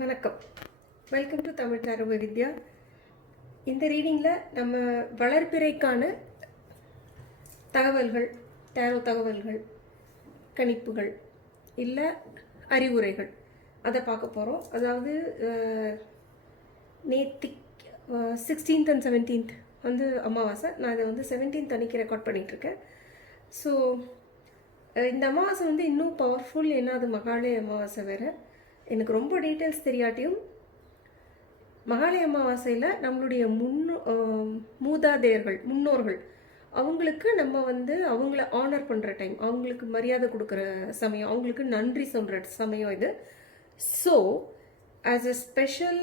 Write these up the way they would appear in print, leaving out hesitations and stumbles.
வணக்கம். Welcome to Tamil tarot வித்யா. இந்த ரீடிங்கில் நம்ம வளர்பிறைக்கான தகவல்கள், டேரோ தகவல்கள், கணிப்புகள் இல்லை அறிவுரைகள் அதை பார்க்க போகிறோம். அதாவது நேற்று 16th and 17th வந்து அமாவாசை. நான் இதை வந்து 17th அன்றைக்கி ரெக்கார்ட் பண்ணிகிட்ருக்கேன். ஸோ இந்த அமாவாசை வந்து இன்னும் பவர்ஃபுல். ஏன்னா அது மகாலய அமாவாசை வேறு. எனக்கு ரொம்ப டீட்டெயில்ஸ் தெரியாட்டியும் மகாலய அமாவாசையில் நம்மளுடைய மூதாதையர்கள், முன்னோர்கள், அவங்களுக்கு நம்ம வந்து அவங்கள ஆனர் பண்ணுற டைம், அவங்களுக்கு மரியாதை கொடுக்குற சமயம், அவங்களுக்கு நன்றி சொல்கிற சமயம் இது. ஸோ ஆஸ் அ ஸ்பெஷல்,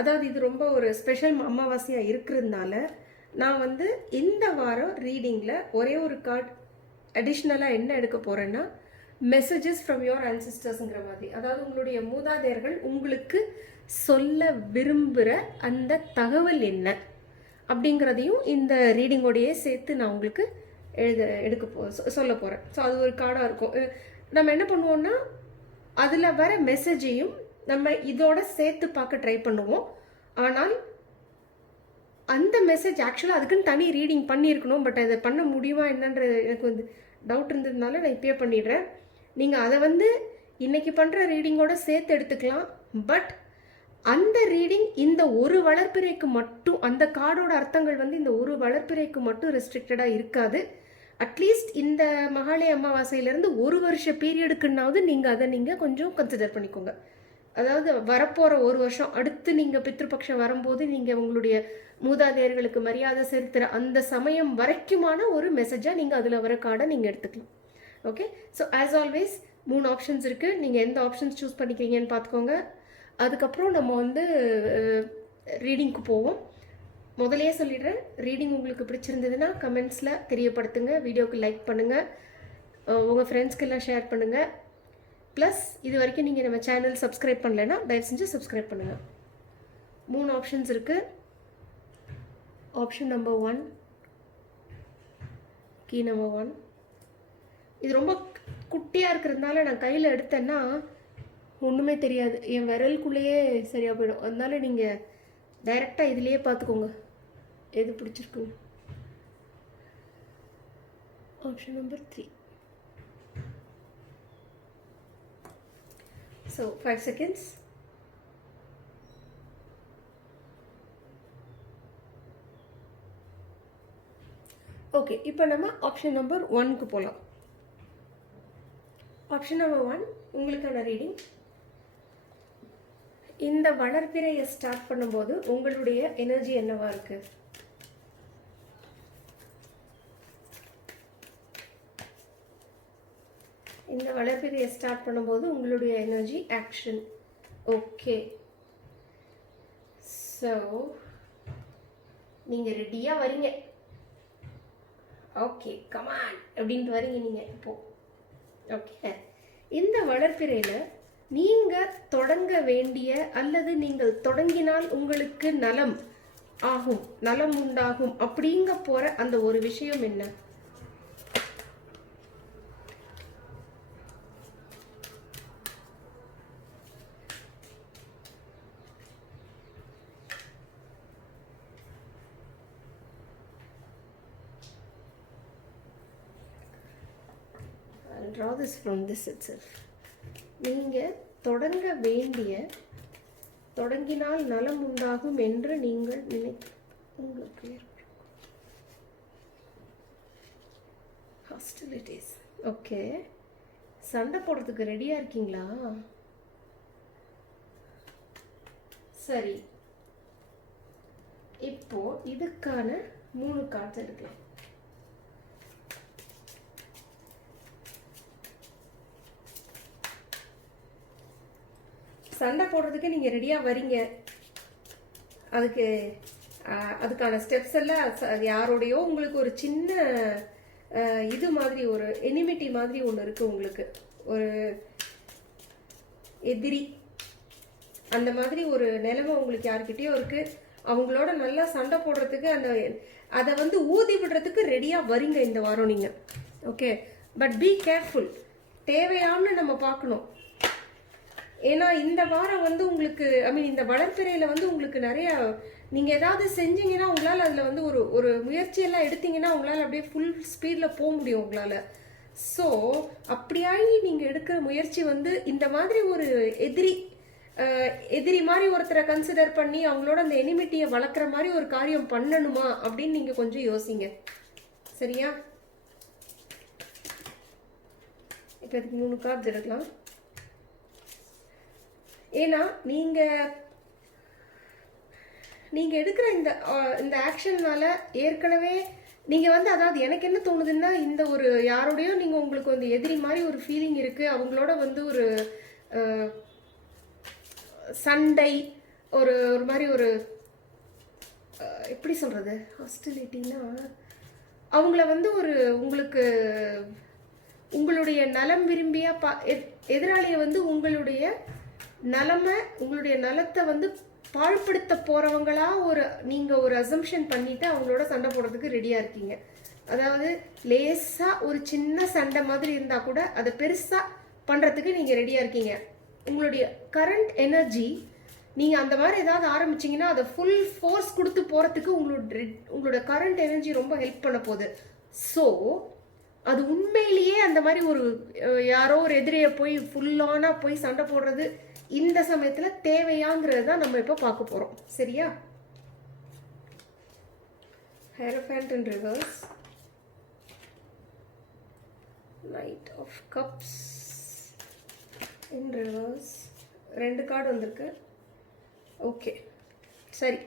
அதாவது இது ரொம்ப ஒரு ஸ்பெஷல் அமாவாசையாக இருக்கிறதுனால நான் வந்து இந்த வாரம் ரீடிங்கில் ஒரே ஒரு கார்டு அடிஷ்னலாக என்ன எடுக்க போகிறேன்னா, மெசேஜஸ் ஃப்ரம் யுவர் ஆன்சிஸ்டர்ஸுங்கிற மாதிரி. அதாவது உங்களுடைய மூதாதையர்கள் உங்களுக்கு சொல்ல விரும்புகிற அந்த தகவல் என்ன அப்படிங்கிறதையும் இந்த ரீடிங்கோடையே சேர்த்து நான் உங்களுக்கு சொல்ல போகிறேன். ஸோ அது ஒரு கார்டாக இருக்கும். நம்ம என்ன பண்ணுவோம்னா, அதில் வர மெசேஜையும் நம்ம இதோட சேர்த்து பார்க்க ட்ரை பண்ணுவோம். ஆனால் அந்த மெசேஜ் ஆக்சுவலாக அதுக்குன்னு தனி ரீடிங் பண்ணியிருக்கணும். பட் அதை பண்ண முடியுமா என்னன்ற எனக்கு வந்து டவுட் இருந்ததுனால நான் இப்பயே பண்ணிடுறேன். நீங்கள் அதை வந்து இன்றைக்கி பண்ணுற ரீடிங்கோட சேர்த்து எடுத்துக்கலாம். பட் அந்த ரீடிங் இந்த ஒரு வளர்ப்பிறைக்கு மட்டும், அந்த கார்டோட அர்த்தங்கள் வந்து இந்த ஒரு வளர்ப்பிறைக்கு மட்டும் ரெஸ்ட்ரிக்டடாக இருக்காது. அட்லீஸ்ட் இந்த மகாலய அமாவாசையிலேருந்து ஒரு வருஷ பீரியடுக்குன்னாவது நீங்கள் அதை நீங்கள் கொஞ்சம் கன்சிடர் பண்ணிக்கோங்க. அதாவது வரப்போகிற ஒரு வருஷம் அடுத்து நீங்கள் பித்ருபக்ஷம் வரும்போது நீங்கள் உங்களுடைய மூதாதையர்களுக்கு மரியாதை செலுத்துகிற அந்த சமயம் வரைக்குமான ஒரு மெசேஜாக நீங்கள் அதில் வர கார்டை நீங்கள் எடுத்துக்கலாம். Okay. So as always 3 options இருக்குது. நீங்கள் எந்த ஆப்ஷன்ஸ் சூஸ் பண்ணிக்கிறீங்கன்னு பார்த்துக்கோங்க. அதுக்கப்புறம் நம்ம வந்து ரீடிங்க்கு போவோம். முதலையே சொல்லிடுறேன், ரீடிங் உங்களுக்கு பிடிச்சிருந்ததுன்னா கமெண்ட்ஸில் தெரியப்படுத்துங்க, வீடியோக்கு லைக் பண்ணுங்கள், உங்கள் ஃப்ரெண்ட்ஸ்க்கெல்லாம் ஷேர் பண்ணுங்கள். ப்ளஸ் இது வரைக்கும் நீங்கள் நம்ம சேனல் சப்ஸ்கிரைப் பண்ணலைன்னா தயவு செஞ்சு சப்ஸ்கிரைப் பண்ணுங்கள். 3 ஆப்ஷன்ஸ் இருக்குது. Option number 1, key number 1. இது ரொம்ப குட்டியாக இருக்கிறதுனால நான் கையில் எடுத்தேன்னா ஒன்றுமே தெரியாது, என் விரலுக்குள்ளேயே சரியாக போயிடும். அதனால நீங்கள் டைரெக்டாக இதிலேயே பார்த்துக்கோங்க எது பிடிச்சிருக்குங்க. Option number 3. So 5 seconds. Okay, இப்போ நம்ம ஆப்ஷன் நம்பர் 1க்கு போகலாம். ஆப்ஷன் நம்பர் 1 உங்களுக்கான ரீடிங். இந்த வளர்பிறையை ஸ்டார்ட் பண்ணும்போது உங்களுடைய எனர்ஜி என்னவா இருக்கு? இந்த வளர்பிறையை ஸ்டார்ட் பண்ணும்போது உங்களுடைய எனர்ஜி ஆக்ஷன். ஓகே, ஸோ நீங்கள் ரெடியாக வரீங்க. ஓகே, கமான் அப்படின்ட்டு வரீங்க நீங்கள் இப்போ. ஓகே, இந்த வளர்ப்பிறையில் நீங்கள் தொடங்க வேண்டிய அல்லது நீங்கள் தொடங்கினால் உங்களுக்கு நலம் ஆகும், நலம் உண்டாகும் அப்படிங்க போகிற அந்த ஒரு விஷயம் என்ன? Draw this from this itself. நீங்கள் தொடங்க வேண்டிய, தொடங்கினால் நலம் உண்டாகும் என்று நீங்கள் உங்களுக்கு ஹாஸ்டிலிட்டிஸ். ஓகே, சண்டை போடுறதுக்கு ரெடியாக இருக்கீங்களா? சரி, இப்போ இதுக்கான 3 கார்ட்ஸ் எடுக்கலாம். சண்டை போடுறதுக்கு நீங்கள் ரெடியாக வரீங்க. அதுக்கான ஸ்டெப்ஸ் எல்லாம் யாரோடையோ உங்களுக்கு ஒரு சின்ன இது மாதிரி, ஒரு எனிமிட்டி மாதிரி ஒன்று இருக்குது. உங்களுக்கு ஒரு எதிரி அந்த மாதிரி ஒரு நிலைமை உங்களுக்கு யார்கிட்டயோ இருக்குது. அவங்களோட நல்லா சண்டை போடுறதுக்கு அதை வந்து ஊதி விடுறதுக்கு ரெடியாக வரீங்க இந்த வாரம் நீங்கள். Okay, but be careful. தேவையான்னு நம்ம பார்க்கணும். ஏன்னா இந்த வாரம் வந்து உங்களுக்கு இந்த வளர்ப்பிறையில வந்து உங்களுக்கு நிறைய நீங்க ஏதாவது செஞ்சீங்கன்னா உங்களால அதுல வந்து ஒரு ஒரு முயற்சியெல்லாம் எடுத்தீங்கன்னா உங்களால அப்படியே ஃபுல் ஸ்பீட்ல போக முடியும் உங்களால. ஸோ அப்படியாகி நீங்க எடுக்கிற முயற்சி வந்து இந்த மாதிரி ஒரு எதிரி மாதிரி ஒருத்தரை கன்சிடர் பண்ணி அவங்களோட அந்த எனிமிட்டியை வளர்க்குற மாதிரி ஒரு காரியம் பண்ணணுமா அப்படின்னு நீங்க கொஞ்சம் யோசிங்க. சரியா? இப்போ இதுக்கு 3 கார்ட்ஸ் எடுக்கலாம். ஏன்னா நீங்க எடுக்கிற இந்த ஆக்ஷன்னால ஏற்கனவே நீங்க வந்து அதாவது எனக்கு என்ன தோணுதுன்னா இந்த ஒரு யாரோடையோ நீங்க உங்களுக்கு வந்து எதிரி மாதிரி ஒரு ஃபீலிங் இருக்கு. அவங்களோட வந்து ஒரு சண்டை ஒரு ஒரு மாதிரி ஒரு எப்படி சொல்றது ஹாஸ்டிலிட்டினா அவங்கள வந்து ஒரு உங்களுக்கு உங்களுடைய நலம் விரும்பிய எதிராளியை வந்து உங்களுடைய நலத்தை வந்து பாழ்படுத்த போறவங்களா நீங்க ஒரு அசம்ஷன் பண்ணிட்டு அவங்களோட சண்டை போடுறதுக்கு ரெடியா இருக்கீங்க. அதாவது லேசா ஒரு சின்ன சண்டை மாதிரி இருந்தா கூட அதை பெருசா பண்றதுக்கு நீங்க ரெடியா இருக்கீங்க. உங்களுடைய கரண்ட் எனர்ஜி நீங்க அந்த மாதிரி ஏதாவது ஆரம்பிச்சீங்கன்னா அதை ஃபுல் ஃபோர்ஸ் கொடுத்து போறதுக்கு உங்களோட கரண்ட் எனர்ஜி ரொம்ப ஹெல்ப் பண்ண போகுது. ஸோ அது உண்மையிலேயே அந்த மாதிரி ஒரு யாரோ ஒரு எதிரியை போய் ஃபுல்லானா போய் சண்டை போடுறது இந்த சமயத்துல தேவையாங்கிறது தான் நம்ம இப்போ பார்க்க போறோம். சரியா? Hierophant in reverse, knight of cups in reverse, 2 card வந்திருக்கு. ஓகே, சரி.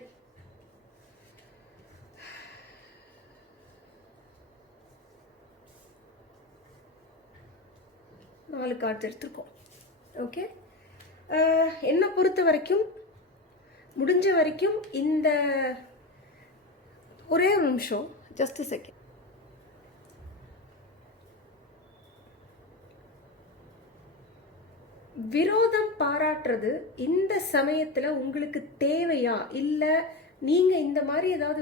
நாலு கார்டு எடுத்துருக்கோம். ஓகே, என்னை பொறுத்த வரைக்கும் முடிஞ்ச வரைக்கும் இந்த ஒரே ஒரு நிமிஷம், ஜஸ்ட் a second. விரோதம் பாராட்டுறது இந்த சமயத்துல உங்களுக்கு தேவையா? இல்ல நீங்க இந்த மாதிரி ஏதாவது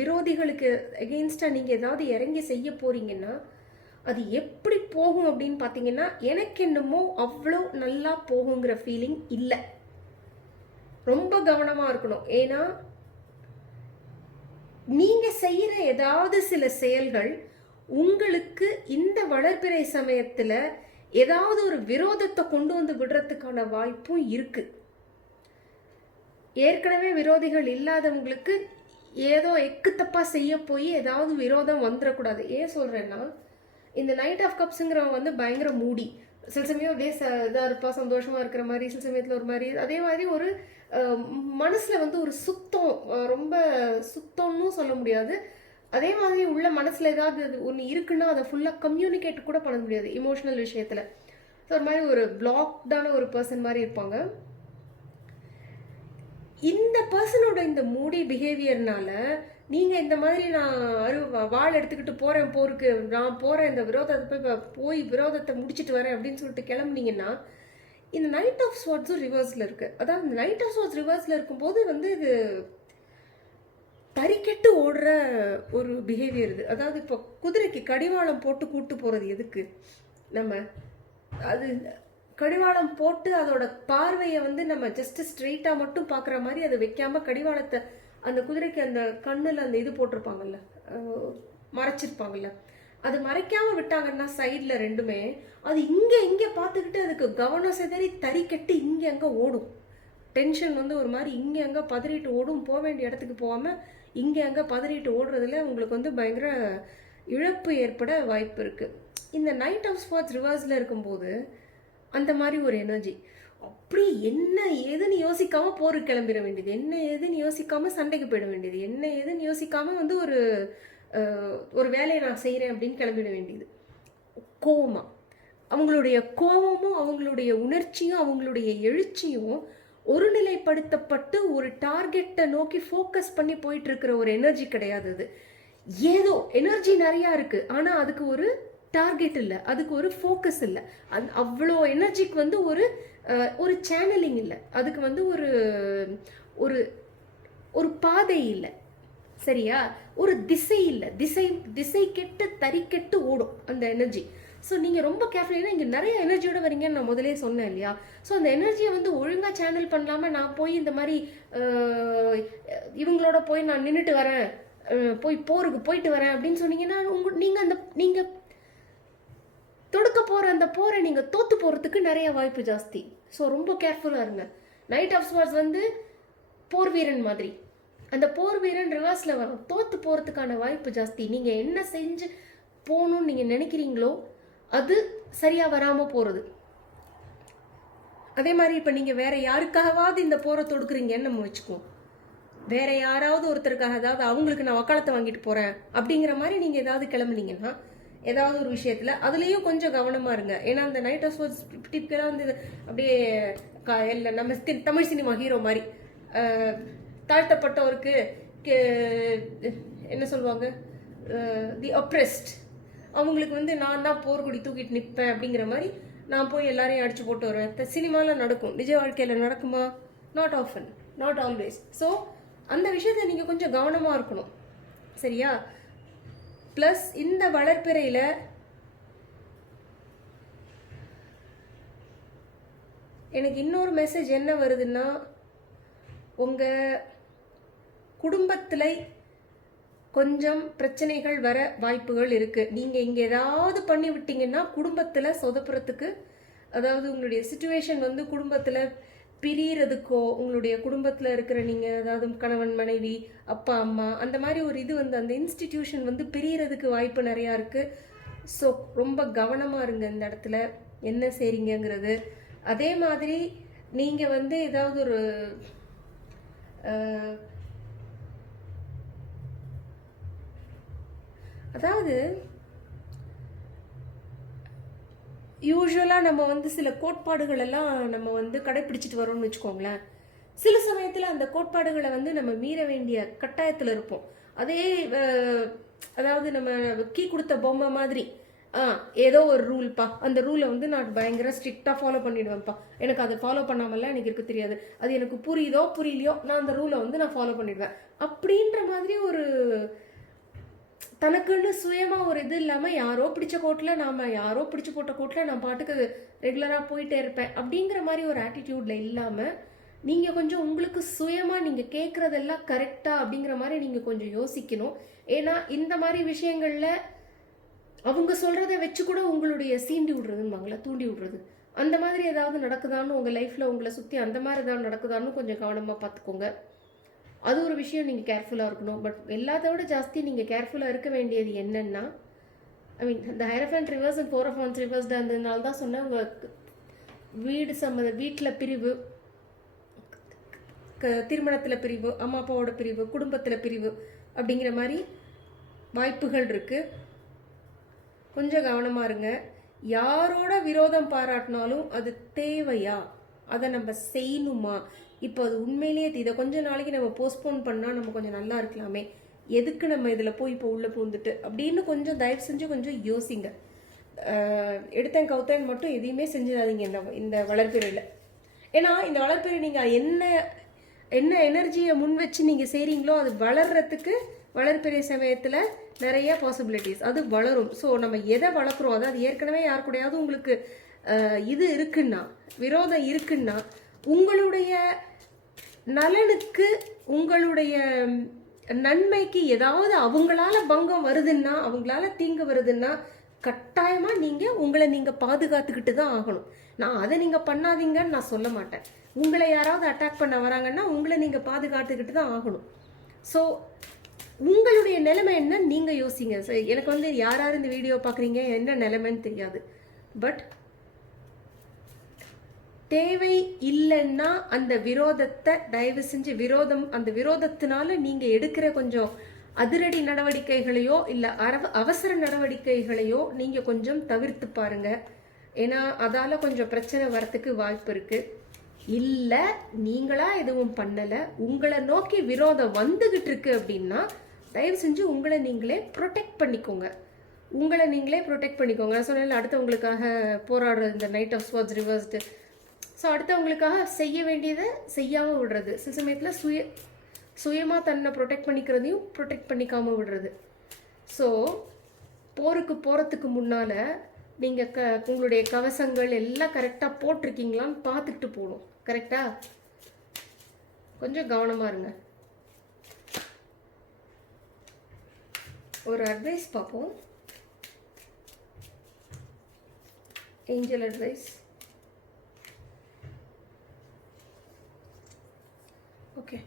விரோதிகளுக்கு எகெயின்ஸ்டா நீங்க ஏதாவது இறங்கி செய்ய போறீங்கன்னா அது எப்படி போகும் அப்படின்னு பாத்தீங்கன்னா எனக்கு என்னமோ அவ்வளோ நல்லா போகுங்கிற ஃபீலிங் இல்லை. ரொம்ப கவனமா இருக்கணும். ஏன்னா நீங்க செய்யற ஏதாவது சில செயல்கள் உங்களுக்கு இந்த வளர்பிறை சமயத்துல ஏதாவது ஒரு விரோதத்தை கொண்டு வந்து விடுறதுக்கான வாய்ப்பும் இருக்கு. ஏற்கனவே விரோதிகள் இல்லாதவங்களுக்கு ஏதோ எக்கு தப்பா செய்ய போய் ஏதாவது விரோதம் வந்துடக்கூடாது. ஏன் சொல்றேன்னா இந்த நைட் ஆஃப் கப்ஸுங்கிறவங்க வந்து பயங்கர மூடி, சில சமயம் அப்படியே இதாக இருப்பா, சந்தோஷமா இருக்கிற மாதிரி, சில சமயத்தில் ஒரு மாதிரி, அதே மாதிரி ஒரு மனசுல வந்து ஒரு சுத்தம், ரொம்ப சுத்தம்னு சொல்ல முடியாது, அதே மாதிரி உள்ள மனசுல ஏதாவது ஒன்று இருக்குன்னா அதை ஃபுல்லாக கம்யூனிகேட் கூட பண்ண முடியாது இமோஷனல் விஷயத்துல. ஸோ ஒரு மாதிரி ஒரு பிளாக்டான ஒரு பர்சன் மாதிரி இருப்பாங்க. இந்த பர்சனோட இந்த மூடி பிஹேவியர்னால நீங்க இந்த மாதிரி நான் வாள் எடுத்துக்கிட்டு போறேன் போருக்கு, நான் போறேன் இந்த விரோதத்தை போய் விரோதத்தை முடிச்சுட்டு வரேன் அப்படின்னு சொல்லிட்டு கிளம்புனீங்கன்னா இந்த நைட் ஆஃப் ஸ்வார்ட்ஸும் ரிவர்ஸ்ல இருக்கு. அதாவது இந்த நைட் ஆஃப் ஸ்வார்ட்ஸ் ரிவர்ஸ்ல இருக்கும்போது வந்து இது தறிக்கெட்டு ஓடுற ஒரு பிஹேவியர் இது. அதாவது இப்போ குதிரைக்கு கடிவாளம் போட்டு கூட்டு போறது எதுக்கு? நம்ம அது கடிவாளம் போட்டு அதோட பார்வையை வந்து நம்ம ஜஸ்ட் ஸ்ட்ரெயிட்டா மட்டும் பாக்குற மாதிரி அதை வைக்காம கடிவாளத்தை அந்த குதிரைக்கு அந்த கண்ணுல அந்த இது போட்டிருப்பாங்கல்ல, மறைச்சிருப்பாங்கல்ல, அது மறைக்காம விட்டாங்கன்னா சைட்ல ரெண்டுமே அது இங்க பார்த்துக்கிட்டு அதுக்கு கவனம் சிதறி தறி கட்டி இங்க அங்க ஓடும். டென்ஷன் வந்து ஒரு மாதிரி இங்க அங்க பதறிட்டு ஓடும். போக வேண்டிய இடத்துக்கு போகாம இங்க அங்க பதறிட்டு ஓடுறதுல உங்களுக்கு வந்து பயங்கர இழப்பு ஏற்பட வாய்ப்பு இருக்கு. இந்த நைட் ஆஃப் ஸ்பாட்ஸ் ரிவர்ஸ்ல இருக்கும்போது அந்த மாதிரி ஒரு எனர்ஜி, அப்படி என்ன ஏதுன்னு யோசிக்காம போருக்கு கிளம்பிட வேண்டியது, என்ன ஏதுன்னு யோசிக்காம சண்டைக்கு போயிட வேண்டியது, என்ன ஏதுன்னு யோசிக்காம வந்து ஒரு வேலையை நான் செய்யறேன் அப்படின்னு கிளம்பிட வேண்டியது. கோவமா அவங்களுடைய கோபமும் அவங்களுடைய உணர்ச்சியும் அவங்களுடைய எழுச்சியும் ஒருநிலைப்படுத்தப்பட்டு ஒரு டார்கெட்டை நோக்கி ஃபோக்கஸ் பண்ணி போயிட்டு இருக்கிற ஒரு எனர்ஜி கிடையாது. அது ஏதோ எனர்ஜி நிறையா இருக்கு, ஆனா அதுக்கு ஒரு டார்கெட் இல்லை, அதுக்கு ஒரு ஃபோக்கஸ் இல்லை. அவ்வளோ எனர்ஜிக்கு வந்து ஒரு சேனலிங் இல்லை, அதுக்கு வந்து ஒரு பாதை இல்லை, சரியா? ஒரு திசை இல்லை, திசை கெட்டு தறி கெட்டு ஓடும் அந்த எனர்ஜி. ஸோ நீங்கள் ரொம்ப கேர்ஃபுல், ஏன்னா இங்கே நிறைய எனர்ஜியோட வரீங்கன்னு நான் முதலே சொன்னேன் இல்லையா. ஸோ அந்த எனர்ஜியை வந்து ஒழுங்காக சேனல் பண்ணலாமல் நான் போய் இந்த மாதிரி இவங்களோட போய் நான் நின்றுட்டு வரேன், போய் போருக்கு போயிட்டு வரேன் அப்படின்னு சொன்னீங்கன்னா நீங்கள் தொடுக்க போகிற அந்த போரை நீங்கள் தோற்று போகிறதுக்கு நிறைய வாய்ப்பு ஜாஸ்தி. ஸோ ரொம்ப கேர்ஃபுல்லாக இருங்க. நைட் ஆஃப் ஸ்வார்ட்ஸ் வந்து போர் வீரன் மாதிரி, அந்த போர் வீரன் ரிவர்ஸில் வரும், தோற்று போகிறதுக்கான வாய்ப்பு ஜாஸ்தி. நீங்கள் என்ன செஞ்சு போகணும்னு நீங்கள் நினைக்கிறீங்களோ அது சரியாக வராமல் போகிறது. அதே மாதிரி இப்போ நீங்கள் வேற யாருக்காகவாவது இந்த போரை தொடுக்குறீங்கன்னு நம்ம வச்சுக்குவோம். வேற யாராவது ஒருத்தருக்காக, அதாவது அவங்களுக்கு நான் வக்காலத்தை வாங்கிட்டு போகிறேன் அப்படிங்கிற மாதிரி நீங்கள் ஏதாவது கிளம்புனீங்கன்னா ஏதாவது ஒரு விஷயத்தில் அதுலேயும் கொஞ்சம் கவனமாக இருங்க. ஏன்னா அந்த நைட் ஆஃப் ஸ்வார்ட்ஸ் டிப்கெல்லாம் வந்து அப்படியே இல்லை நம்ம தமிழ் சினிமா ஹீரோ மாதிரி தாழ்த்தப்பட்டவருக்கு என்ன சொல்லுவாங்க, தி அப்ரெஸ்ட், அவங்களுக்கு வந்து நான் தான் போர்க்குடி தூக்கிட்டு நிற்பேன் அப்படிங்கிற மாதிரி நான் போய் எல்லாரையும் அடிச்சு போட்டு வருவேன். சினிமாவில் நடக்கும், நிஜ வாழ்க்கையில் நடக்குமா? Not often, not always. So அந்த விஷயத்தை நீங்கள் கொஞ்சம் கவனமாக இருக்கணும், சரியா? ப்ளஸ் இந்த வளர்ப்பிறையில் எனக்கு இன்னொரு மெசேஜ் என்ன வருதுன்னா, உங்கள் குடும்பத்தில் கொஞ்சம் பிரச்சனைகள் வர வாய்ப்புகள் இருக்குது. நீங்கள் இங்கே ஏதாவது பண்ணி விட்டீங்கன்னா குடும்பத்தில் சொதப்புறத்துக்கு, அதாவது உங்களுடைய சிச்சுவேஷன் வந்து குடும்பத்தில் பிரியறதுக்கோ, உங்களுடைய குடும்பத்தில் இருக்கிற நீங்கள் அதாவது கணவன் மனைவி அப்பா அம்மா அந்த மாதிரி ஒரு இது வந்து அந்த இன்ஸ்டிடியூஷன் வந்து பிரியறதுக்கு வாய்ப்பு நிறையா இருக்குது. ஸோ ரொம்ப கவனமாக இருங்க இந்த இடத்துல என்ன செய்றீங்கிறது. அதே மாதிரி நீங்கள் வந்து ஏதாவது ஒரு அதாவது யூஸ்வலாக நம்ம வந்து சில கோட்பாடுகள் எல்லாம் நம்ம வந்து கடைப்பிடிச்சிட்டு வரோம்னு வச்சுக்கோங்களேன். சில சமயத்தில் அந்த கோட்பாடுகளை வந்து நம்ம மீற வேண்டிய கட்டாயத்தில் இருப்போம். அதே அதாவது நம்ம கீ கொடுத்த பொம்மை மாதிரி ஏதோ ஒரு ரூல்ப்பா, அந்த ரூலை வந்து நான் பயங்கர ஸ்ட்ரிக்டாக ஃபாலோ பண்ணிடுவேன்ப்பா, எனக்கு அதை ஃபாலோ பண்ணாமல்லாம் எனக்கு இருக்க தெரியாது, அது எனக்கு புரியுதோ புரியலையோ நான் அந்த ரூலை வந்து நான் ஃபாலோ பண்ணிடுவேன் அப்படின்ற மாதிரி ஒரு தனக்குன்னு சுயமாக ஒரு இது இல்லாமல் யாரோ பிடிச்ச கோட்டில் யாரோ பிடிச்சி போட்ட கோட்டில் நான் பாட்டுக்கு ரெகுலராக போயிட்டே இருப்பேன் அப்படிங்கிற மாதிரி ஒரு ஆட்டிடியூடில் இல்லாமல் நீங்கள் கொஞ்சம் உங்களுக்கு சுயமாக நீங்கள் கேட்குறதெல்லாம் கரெக்டாக அப்படிங்கிற மாதிரி நீங்கள் கொஞ்சம் யோசிக்கணும். ஏன்னா இந்த மாதிரி விஷயங்களில் அவங்க சொல்கிறத வச்சு கூட உங்களுடைய சீண்டி விடுறதுன்னு தூண்டி விடுறது அந்த மாதிரி ஏதாவது நடக்குதான்னு உங்கள் லைஃப்பில் உங்களை சுற்றி அந்த மாதிரி ஏதாவது நடக்குதான்னு கொஞ்சம் கவனமாக பார்த்துக்கோங்க. அது ஒரு விஷயம் நீங்கள் கேர்ஃபுல்லாக இருக்கணும். பட் எல்லாத்த விட ஜாஸ்தி நீங்கள் கேர்ஃபுல்லாக இருக்க வேண்டியது என்னென்னா, இந்த hierophant reverse and 4 of Wands reverse இருந்ததுனால தான் சொன்னேன், உங்கள் வீட்டில் பிரிவு, திருமணத்தில் பிரிவு, அம்மா அப்பாவோட பிரிவு, குடும்பத்தில் பிரிவு அப்படிங்கிற மாதிரி வாய்ப்புகள் இருக்குது. கொஞ்சம் கவனமாக இருங்க. யாரோட விரோதம் பாராட்டினாலும் அது தேவையா, அதை நம்ம செய்யணுமா, இப்போ அது உண்மையிலேயே இதை கொஞ்சம் நாளைக்கு நம்ம போஸ்ட்போன் பண்ணால் நம்ம கொஞ்சம் நல்லா இருக்கலாமே, எதுக்கு நம்ம இதில் போய் இப்போ உள்ளே பூந்துட்டு அப்படின்னு கொஞ்சம் தயவு செஞ்சு கொஞ்சம் யோசிங்க. எடுத்தேன் கவுத்தேன் மட்டும் எதையுமே செஞ்சிடாதீங்க இந்த வளர்ப்பிறையில். ஏன்னா இந்த வளர்ப்பிறை நீங்கள் என்ன எனர்ஜியை முன் வச்சு நீங்கள் செய்கிறீங்களோ அது வளர்கிறதுக்கு வளர்ப்பிறை சமயத்தில் நிறைய பாசிபிலிட்டிஸ் அது வளரும். ஸோ நம்ம எதை வளர்க்குறோம், அதாவது ஏற்கனவே யார் கூடயாவது உங்களுக்கு இது இருக்குன்னா, விரோதம் இருக்குன்னா, உங்களுடைய நலனுக்கு உங்களுடைய நன்மைக்கு ஏதாவது அவங்களால பங்கம் வருதுன்னா, அவங்களால தீங்கு வருதுன்னா கட்டாயமாக நீங்கள் உங்களை நீங்கள் பாதுகாத்துக்கிட்டு தான் ஆகணும். நான் அதை நீங்கள் பண்ணாதீங்கன்னு நான் சொல்ல மாட்டேன். உங்களை யாராவது அட்டாக் பண்ண வராங்கன்னா உங்களை நீங்கள் பாதுகாத்துக்கிட்டு தான் ஆகணும். ஸோ உங்களுடைய நிலைமை என்ன நீங்கள் யோசிங்க. எனக்கு வந்து யாராவது இந்த வீடியோ பார்க்குறீங்க என்ன நிலைமைன்னு தெரியாது. பட் தேவை இல்லைன்னா அந்த விரோதத்தை தயவு செஞ்சு அந்த விரோதத்தினால நீங்கள் எடுக்கிற கொஞ்சம் அதிரடி நடவடிக்கைகளையோ இல்லை அவசர நடவடிக்கைகளையோ நீங்கள் கொஞ்சம் தவிர்த்து பாருங்க. ஏன்னா அதால் கொஞ்சம் பிரச்சனை வரத்துக்கு வாய்ப்பு இருக்குது. இல்லை நீங்களா எதுவும் பண்ணலை, உங்களை நோக்கி விரோதம் வந்துகிட்டு இருக்கு அப்படின்னா தயவு செஞ்சு உங்களை நீங்களே ப்ரொடெக்ட் பண்ணிக்கோங்க. நான் சொன்னேன் அடுத்தவங்களுக்காக போராடுறது இந்த knight of swords reversed. So அடுத்தவங்களுக்காக செய்ய வேண்டியதை செய்யாமல் விடுறது, சில சமயத்தில் சுயமாக தன்னை ப்ரொடெக்ட் பண்ணிக்கிறதையும் ப்ரொடெக்ட் பண்ணிக்காமல் விடுறது. ஸோ போருக்கு போகிறதுக்கு முன்னால் நீங்கள் உங்களுடைய கவசங்கள் எல்லாம் கரெக்டாக போட்டிருக்கீங்களான்னு பார்த்துக்கிட்டு போகணும். கரெக்டா? கொஞ்சம் கவனமாக இருங்க. ஒரு அட்வைஸ் பார்ப்போம். Angel advice. Okay.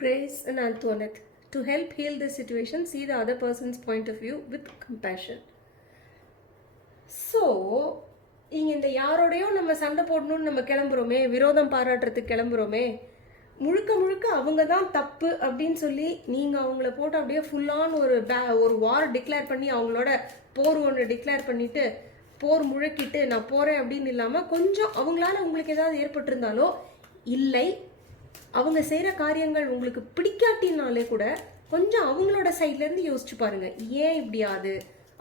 Grace and Antoinette. To help heal this situation, see the other person's point of view with compassion. So இங்கே இந்த யாரோடையும் நம்ம சண்டை போடணும்னு நம்ம கிளம்புறோமே, விரோதம் பாராட்டுறதுக்கு கிளம்புறோமே, முழுக்க முழுக்க அவங்க தான் தப்பு அப்படின்னு சொல்லி நீங்கள் அவங்கள போட்டு அப்படியே ஃபுல்லான ஒரு வார் டிக்ளேர் பண்ணி அவங்களோட போர் ஒன்று டிக்ளேர் பண்ணிவிட்டு போர் முழக்கிட்டு நான் போகிறேன் அப்படின்னு இல்லாமல் கொஞ்சம் அவங்களால உங்களுக்கு ஏதாவது ஏற்பட்டிருந்தாலோ இல்லை அவங்க செய்கிற காரியங்கள் உங்களுக்கு பிடிக்காட்டினாலே கூட கொஞ்சம் அவங்களோட சைட்லேருந்து யோசிச்சு பாருங்கள். ஏன் இப்படியாது,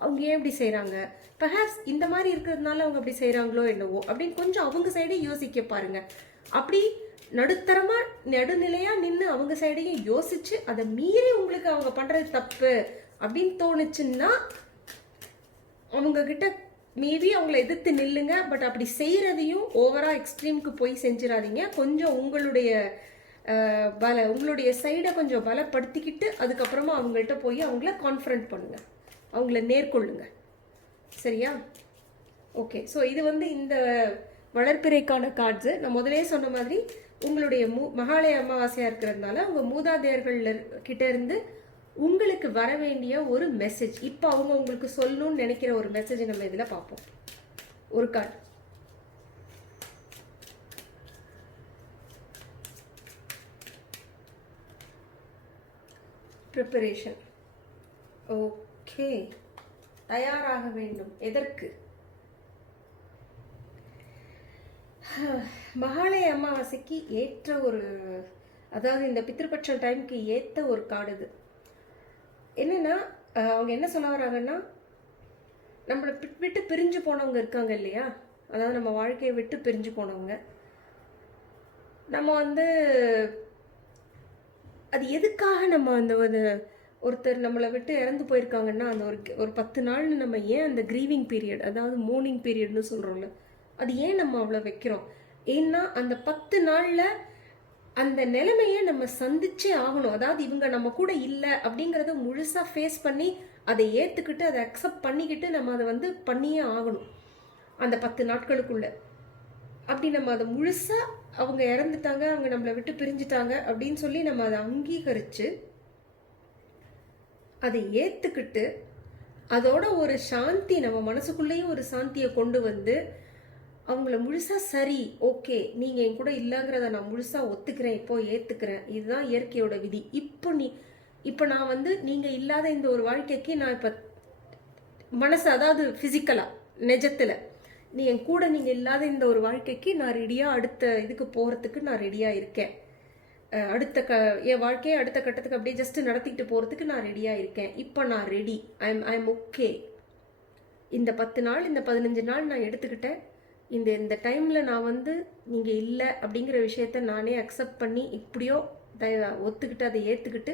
அவங்க ஏன் இப்படி செய்கிறாங்க, பர்ஹாப்ஸ் இந்த மாதிரி இருக்கிறதுனால அவங்க அப்படி செய்கிறாங்களோ என்னவோ அப்படின்னு கொஞ்சம் அவங்க சைடே யோசிக்க பாருங்கள். அப்படி நடுநிலையாக நின்று அவங்க சைடையும் யோசிச்சு அதை மீறி உங்களுக்கு அவங்க பண்ணுறது தப்பு அப்படின்னு தோணுச்சுன்னா அவங்கக்கிட்ட மேபி அவங்கள எதிர்த்து நில்லுங்க. பட் அப்படி செய்கிறதையும் ஓவராக எக்ஸ்ட்ரீமுக்கு போய் செஞ்சிடாதீங்க. கொஞ்சம் உங்களுடைய சைடை கொஞ்சம் பலப்படுத்திக்கிட்டு அதுக்கப்புறமா அவங்கள்ட்ட போய் அவங்கள கான்ஃபரண்ட் பண்ணுங்க, அவங்கள நேர்கொள்ளுங்க. சரியா? ஓகே. ஸோ இது இந்த வளர்ப்பிறைக்கான கார்ட்ஸு. நான் முதலே சொன்ன மாதிரி உங்களுடைய மகாலய அமாவாசையாக இருக்கிறதுனால உங்கள் மூதாதையர்கள் கிட்ட இருந்து உங்களுக்கு வர வேண்டிய ஒரு மெசேஜ், இப்போ அவங்க உங்களுக்கு சொல்லணும்னு நினைக்கிற ஒரு மெசேஜ் நம்ம இதில் பார்ப்போம். ஒரு கார்டு. ப்ரிப்பரேஷன். ஓகே. தயாராக வேண்டும். எதற்கு? மகாலய அமாவாசைக்கு ஏற்ற ஒரு, அதாவது இந்த பித்ருபட்ச டைமுக்கு ஏற்ற ஒரு கார்டு இது. என்னன்னா அவங்க என்ன சொல்ல வராங்கன்னா, நம்மளை விட்டு பிரிஞ்சு போனவங்க இருக்காங்க இல்லையா, அதாவது நம்ம வாழ்க்கையை விட்டு பிரிஞ்சு போனவங்க, நம்ம அது எதுக்காக நம்ம ஒருத்தர் நம்மளை விட்டு இறந்து போயிருக்காங்கன்னா அந்த ஒரு 10 நாள்னு நம்ம ஏன் அந்த க்ரீவிங் பீரியட், அதாவது மோர்னிங் பீரியட்னு சொல்கிறோம்ல, அது ஏன் நம்ம அவ்வளோ வைக்கிறோம்? ஏன்னா அந்த 10 நாளில் அந்த நிலைமையை நம்ம சந்திச்சே ஆகணும். அதாவது இவங்க நம்ம கூட இல்லை அப்படிங்கிறத முழுசாக ஃபேஸ் பண்ணி அதை ஏற்றுக்கிட்டு அதை அக்செப்ட் பண்ணிக்கிட்டு நம்ம அதை பண்ணியே ஆகணும் அந்த 10 நாட்களுக்குள்ள. அப்படி நம்ம அதை முழுசாக அவங்க இறந்துட்டாங்க, அவங்க நம்மளை விட்டு பிரிஞ்சுட்டாங்க அப்படின்னு சொல்லி நம்ம அதை அங்கீகரித்து அதை ஏற்றுக்கிட்டு அதோட ஒரு சாந்தி, நம்ம மனசுக்குள்ளேயும் ஒரு சாந்தியை கொண்டு அவங்கள முழுசாக சரி ஓகே நீங்கள் என் கூட இல்லைங்கிறத நான் முழுசாக ஒத்துக்கிறேன், இப்போ ஏற்றுக்கிறேன், இதுதான் இயற்கையோட விதி, இப்போ நான் நீங்கள் இல்லாத இந்த ஒரு வாழ்க்கைக்கு நான் இப்போ மனசு, அதாவது ஃபிசிக்கலாக நிஜத்தில் என் கூட நீங்கள் இல்லாத இந்த ஒரு வாழ்க்கைக்கு நான் ரெடியாக அடுத்த இதுக்கு போகிறதுக்கு நான் ரெடியாக இருக்கேன், என் வாழ்க்கையை அடுத்த கட்டத்துக்கு அப்படியே ஜஸ்ட் நடத்திக்கிட்டு போகிறதுக்கு நான் ரெடியாக இருக்கேன், இப்போ நான் ரெடி, ஐம் ஓகே, இந்த 10 நாள் இந்த 15 நாள் நான் எடுத்துக்கிட்டேன், இந்த டைமில் நான் நீங்கள் இல்லை அப்படிங்கிற விஷயத்த நானே அக்செப்ட் பண்ணி இப்படியோ ஒத்துக்கிட்டு அதை ஏற்றுக்கிட்டு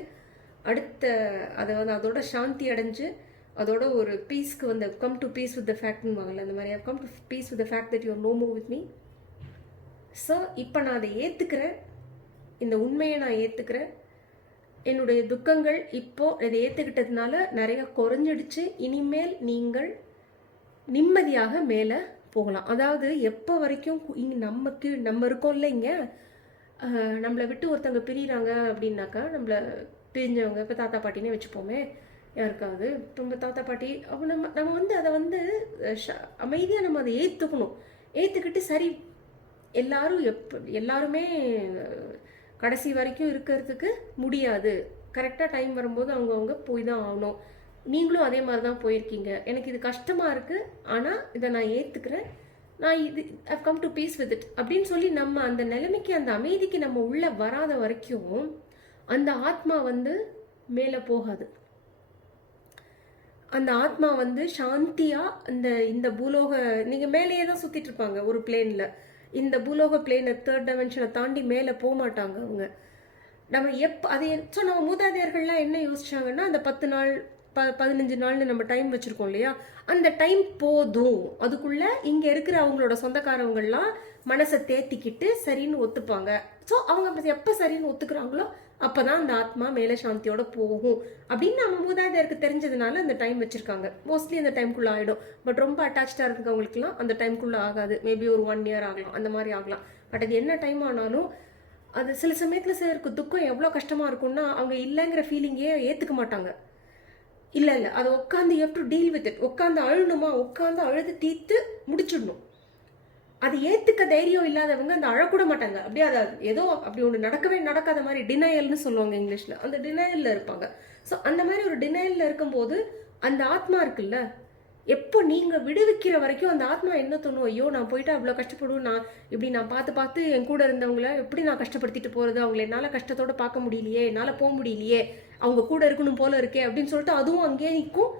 அடுத்த அதை அதோட சாந்தி அடைஞ்சு அதோட ஒரு பீஸ்க்கு come to peace with the ஃபேக்ட்னு வாங்கல, அந்த மாதிரி come to peace with the fact that you are no more with me. So இப்போ நான் அதை ஏற்றுக்கிறேன், இந்த உண்மையை நான் ஏற்றுக்கிறேன், என்னுடைய துக்கங்கள் இப்போது இதை ஏற்றுக்கிட்டதுனால நிறைய குறைஞ்சிடுச்சு, இனிமேல் நீங்கள் நிம்மதியாக மேலே போகலாம். அதாவது எப்போ வரைக்கும் இங்கே நம்ம இருக்கோம்ல, இங்கே நம்மளை விட்டு ஒருத்தவங்க பிரிகிறாங்க அப்படின்னாக்கா, நம்மளை பிரிஞ்சவங்க இப்போ தாத்தா பாட்டினே வச்சுப்போமே, யாருக்காவது இப்போ நம்ம தாத்தா பாட்டி அப்போ நம்ம அதை அமைதியாக நம்ம அதை ஏற்றுக்கணும். ஏற்றுக்கிட்டு சரி எல்லாருமே கடைசி வரைக்கும் இருக்கிறதுக்கு முடியாது, கரெக்டாக டைம் வரும்போது அவங்கவுங்க போய் தான் ஆகணும், நீங்களும் அதே மாதிரி தான் போயிருக்கீங்க, எனக்கு இது கஷ்டமாக இருக்குது, ஆனால் இதை நான் ஏற்றுக்கிறேன், நான் I've come to peace with it அப்படின்னு சொல்லி நம்ம அந்த நிலைமைக்கு அந்த அமைதிக்கு நம்ம உள்ளே வராத வரைக்கும் அந்த ஆத்மா மேலே போகாது. அந்த ஆத்மா சாந்தியாக இந்த பூலோக, நீங்கள் மேலேயே தான் சுற்றிட்டு இருப்பாங்க ஒரு பிளேனில், இந்த பூலோக பிளேனை 3rd டைமென்ஷனை தாண்டி மேலே போக மாட்டாங்க அவங்க. நம்ம அதை நம்ம மூதாதையர்கள்லாம் என்ன யோசிச்சாங்கன்னா, அந்த 10 நாள் 15 நாள்னு நம்ம டைம் வச்சுருக்கோம் இல்லையா, அந்த டைம் போதும். அதுக்குள்ளே இங்கே இருக்கிற அவங்களோட சொந்தக்காரவங்கள்லாம் மனசை தேத்திக்கிட்டு சரின்னு ஒத்துப்பாங்க. ஸோ அவங்க எப்போ சரின்னு ஒத்துக்கிறாங்களோ அப்போ தான் அந்த ஆத்மா மேலே சாந்தியோட போகும் அப்படின்னு நம்ம மூதாதையருக்கு தெரிஞ்சதுனால அந்த டைம் வச்சுருக்காங்க. மோஸ்ட்லி அந்த டைம்குள்ளே ஆகிடும். பட் ரொம்ப அட்டாச்சாக இருக்கவங்களுக்குலாம் அந்த டைம்குள்ளே ஆகாது. மேபி ஒரு 1 இயர் ஆகலாம், அந்த மாதிரி ஆகலாம். பட் அது என்ன டைம் ஆனாலும் அது சில சமயத்தில் சிலருக்கு துக்கம் எவ்வளோ கஷ்டமாக இருக்கும்னா அவங்க இல்லைங்கிற ஃபீலிங்கே ஏற்றுக்க மாட்டாங்க. இல்லை அதை உட்காந்து you have to deal with it. உட்காந்து அழுணுமா, உட்காந்து அழுது தீர்த்து முடிச்சிடணும். அது ஏற்றுக்க தைரியம் இல்லாதவங்க அந்த அழக்கூட மாட்டாங்க. அப்படியே அதை ஏதோ அப்படி ஒன்று நடக்கவே நடக்காத மாதிரி டினையல்னு சொல்லுவாங்க இங்கிலீஷில். அந்த டினையலில் இருப்பாங்க. ஸோ அந்த மாதிரி ஒரு டினையலில் இருக்கும்போது அந்த ஆத்மா இருக்குல்ல, எப்போ நீங்கள் விடுவிக்கிற வரைக்கும் அந்த ஆத்மா என்ன தோணும், ஐயோ நான் போயிட்டு அவ்வளோ கஷ்டப்படுவேன், நான் இப்படி நான் பார்த்து என் கூட இருந்தவங்கள எப்படி நான் கஷ்டப்படுத்திட்டு போகிறது, அவங்கள என்னால் கஷ்டத்தோடு பார்க்க முடியலையே, என்னால் போக முடியலையே, அவங்க கூட இருக்கணும் போல இருக்கே அப்படின்னு சொல்லிட்டு அதுவும் அங்கேயே நிற்கும்.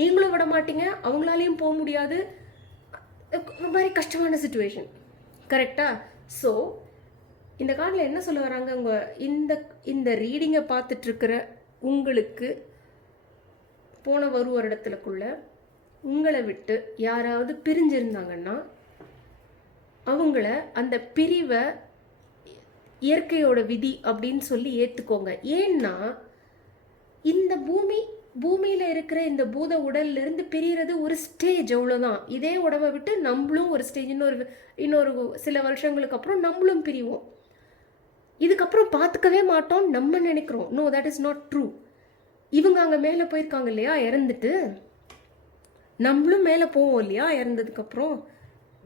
நீங்களும் விட மாட்டீங்க, அவங்களாலையும் போக முடியாது. மாதிரி கஷ்டமான சுச்சுவேஷன். கரெக்டாக? ஸோ இந்த கார்டில் என்ன சொல்ல வராங்க, இந்த இந்த ரீடிங்கை பார்த்துட்ருக்கிற உங்களுக்கு போன ஒரு வருடத்துக்குள்ள உங்களை விட்டு யாராவது பிரிஞ்சிருந்தாங்கன்னா அவங்கள அந்த பிரிவை இயற்கையோட விதி அப்படின்னு சொல்லி ஏற்றுக்கோங்க. ஏன்னா இந்த பூமியில் இருக்கிற இந்த பூத உடல்ல இருந்து பிரிகிறது ஒரு ஸ்டேஜ், அவ்வளோதான். இதே உடம்பை விட்டு நம்மளும் ஒரு ஸ்டேஜ், இன்னொரு சில வருஷங்களுக்கு அப்புறம் நம்மளும் பிரிவோம். இதுக்கப்புறம் பார்த்துக்கவே மாட்டோம் நம்ம நினைக்கிறோம். No, that is not true. இவங்க அங்கே மேலே போயிருக்காங்க இல்லையா, இறந்துட்டு நம்மளும் மேலே போவோம் இல்லையா இறந்ததுக்கப்புறம்.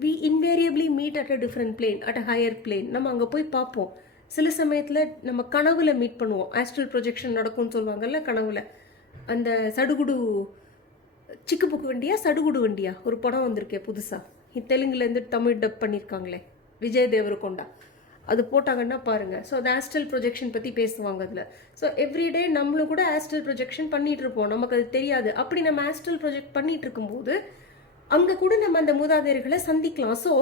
We invariably meet at a different plane, at a higher plane. நம்ம அங்கே போய் பார்ப்போம். சில சமயத்தில் நம்ம கனவுல மீட் பண்ணுவோம். ஆஸ்ட்ரல் ப்ரொஜெக்ஷன் நடக்கும்னு சொல்லுவாங்கல்ல கனவுல. அந்த சடுகுடு சிக்குப்புக்கு வண்டியா சடுகுடு வண்டியா ஒரு படம் வந்திருக்கே புதுசாக, தெலுங்குலேருந்து தமிழ் டப் பண்ணியிருக்காங்களே, விஜய் தேவரகொண்டா. அது போட்டாங்கன்னா பாருங்கள். ஸோ அது ஆஸ்ட்ரல் ப்ரொஜெக்ஷன் பற்றி பேசுவாங்க அதில். ஸோ எவ்ரிடே நம்மளும் கூட ஆஸ்ட்ரல் ப்ரொஜெக்ஷன் பண்ணிகிட்டு இருப்போம், நமக்கு அது தெரியாது. அப்படி நம்ம ஆஸ்ட்ரல் ப்ரொஜெக்ட் பண்ணிகிட்டு இருக்கும்போது அங்கே கூட நம்ம அந்த மூதாதையர்களை சந்திக்கலாம். ஸோ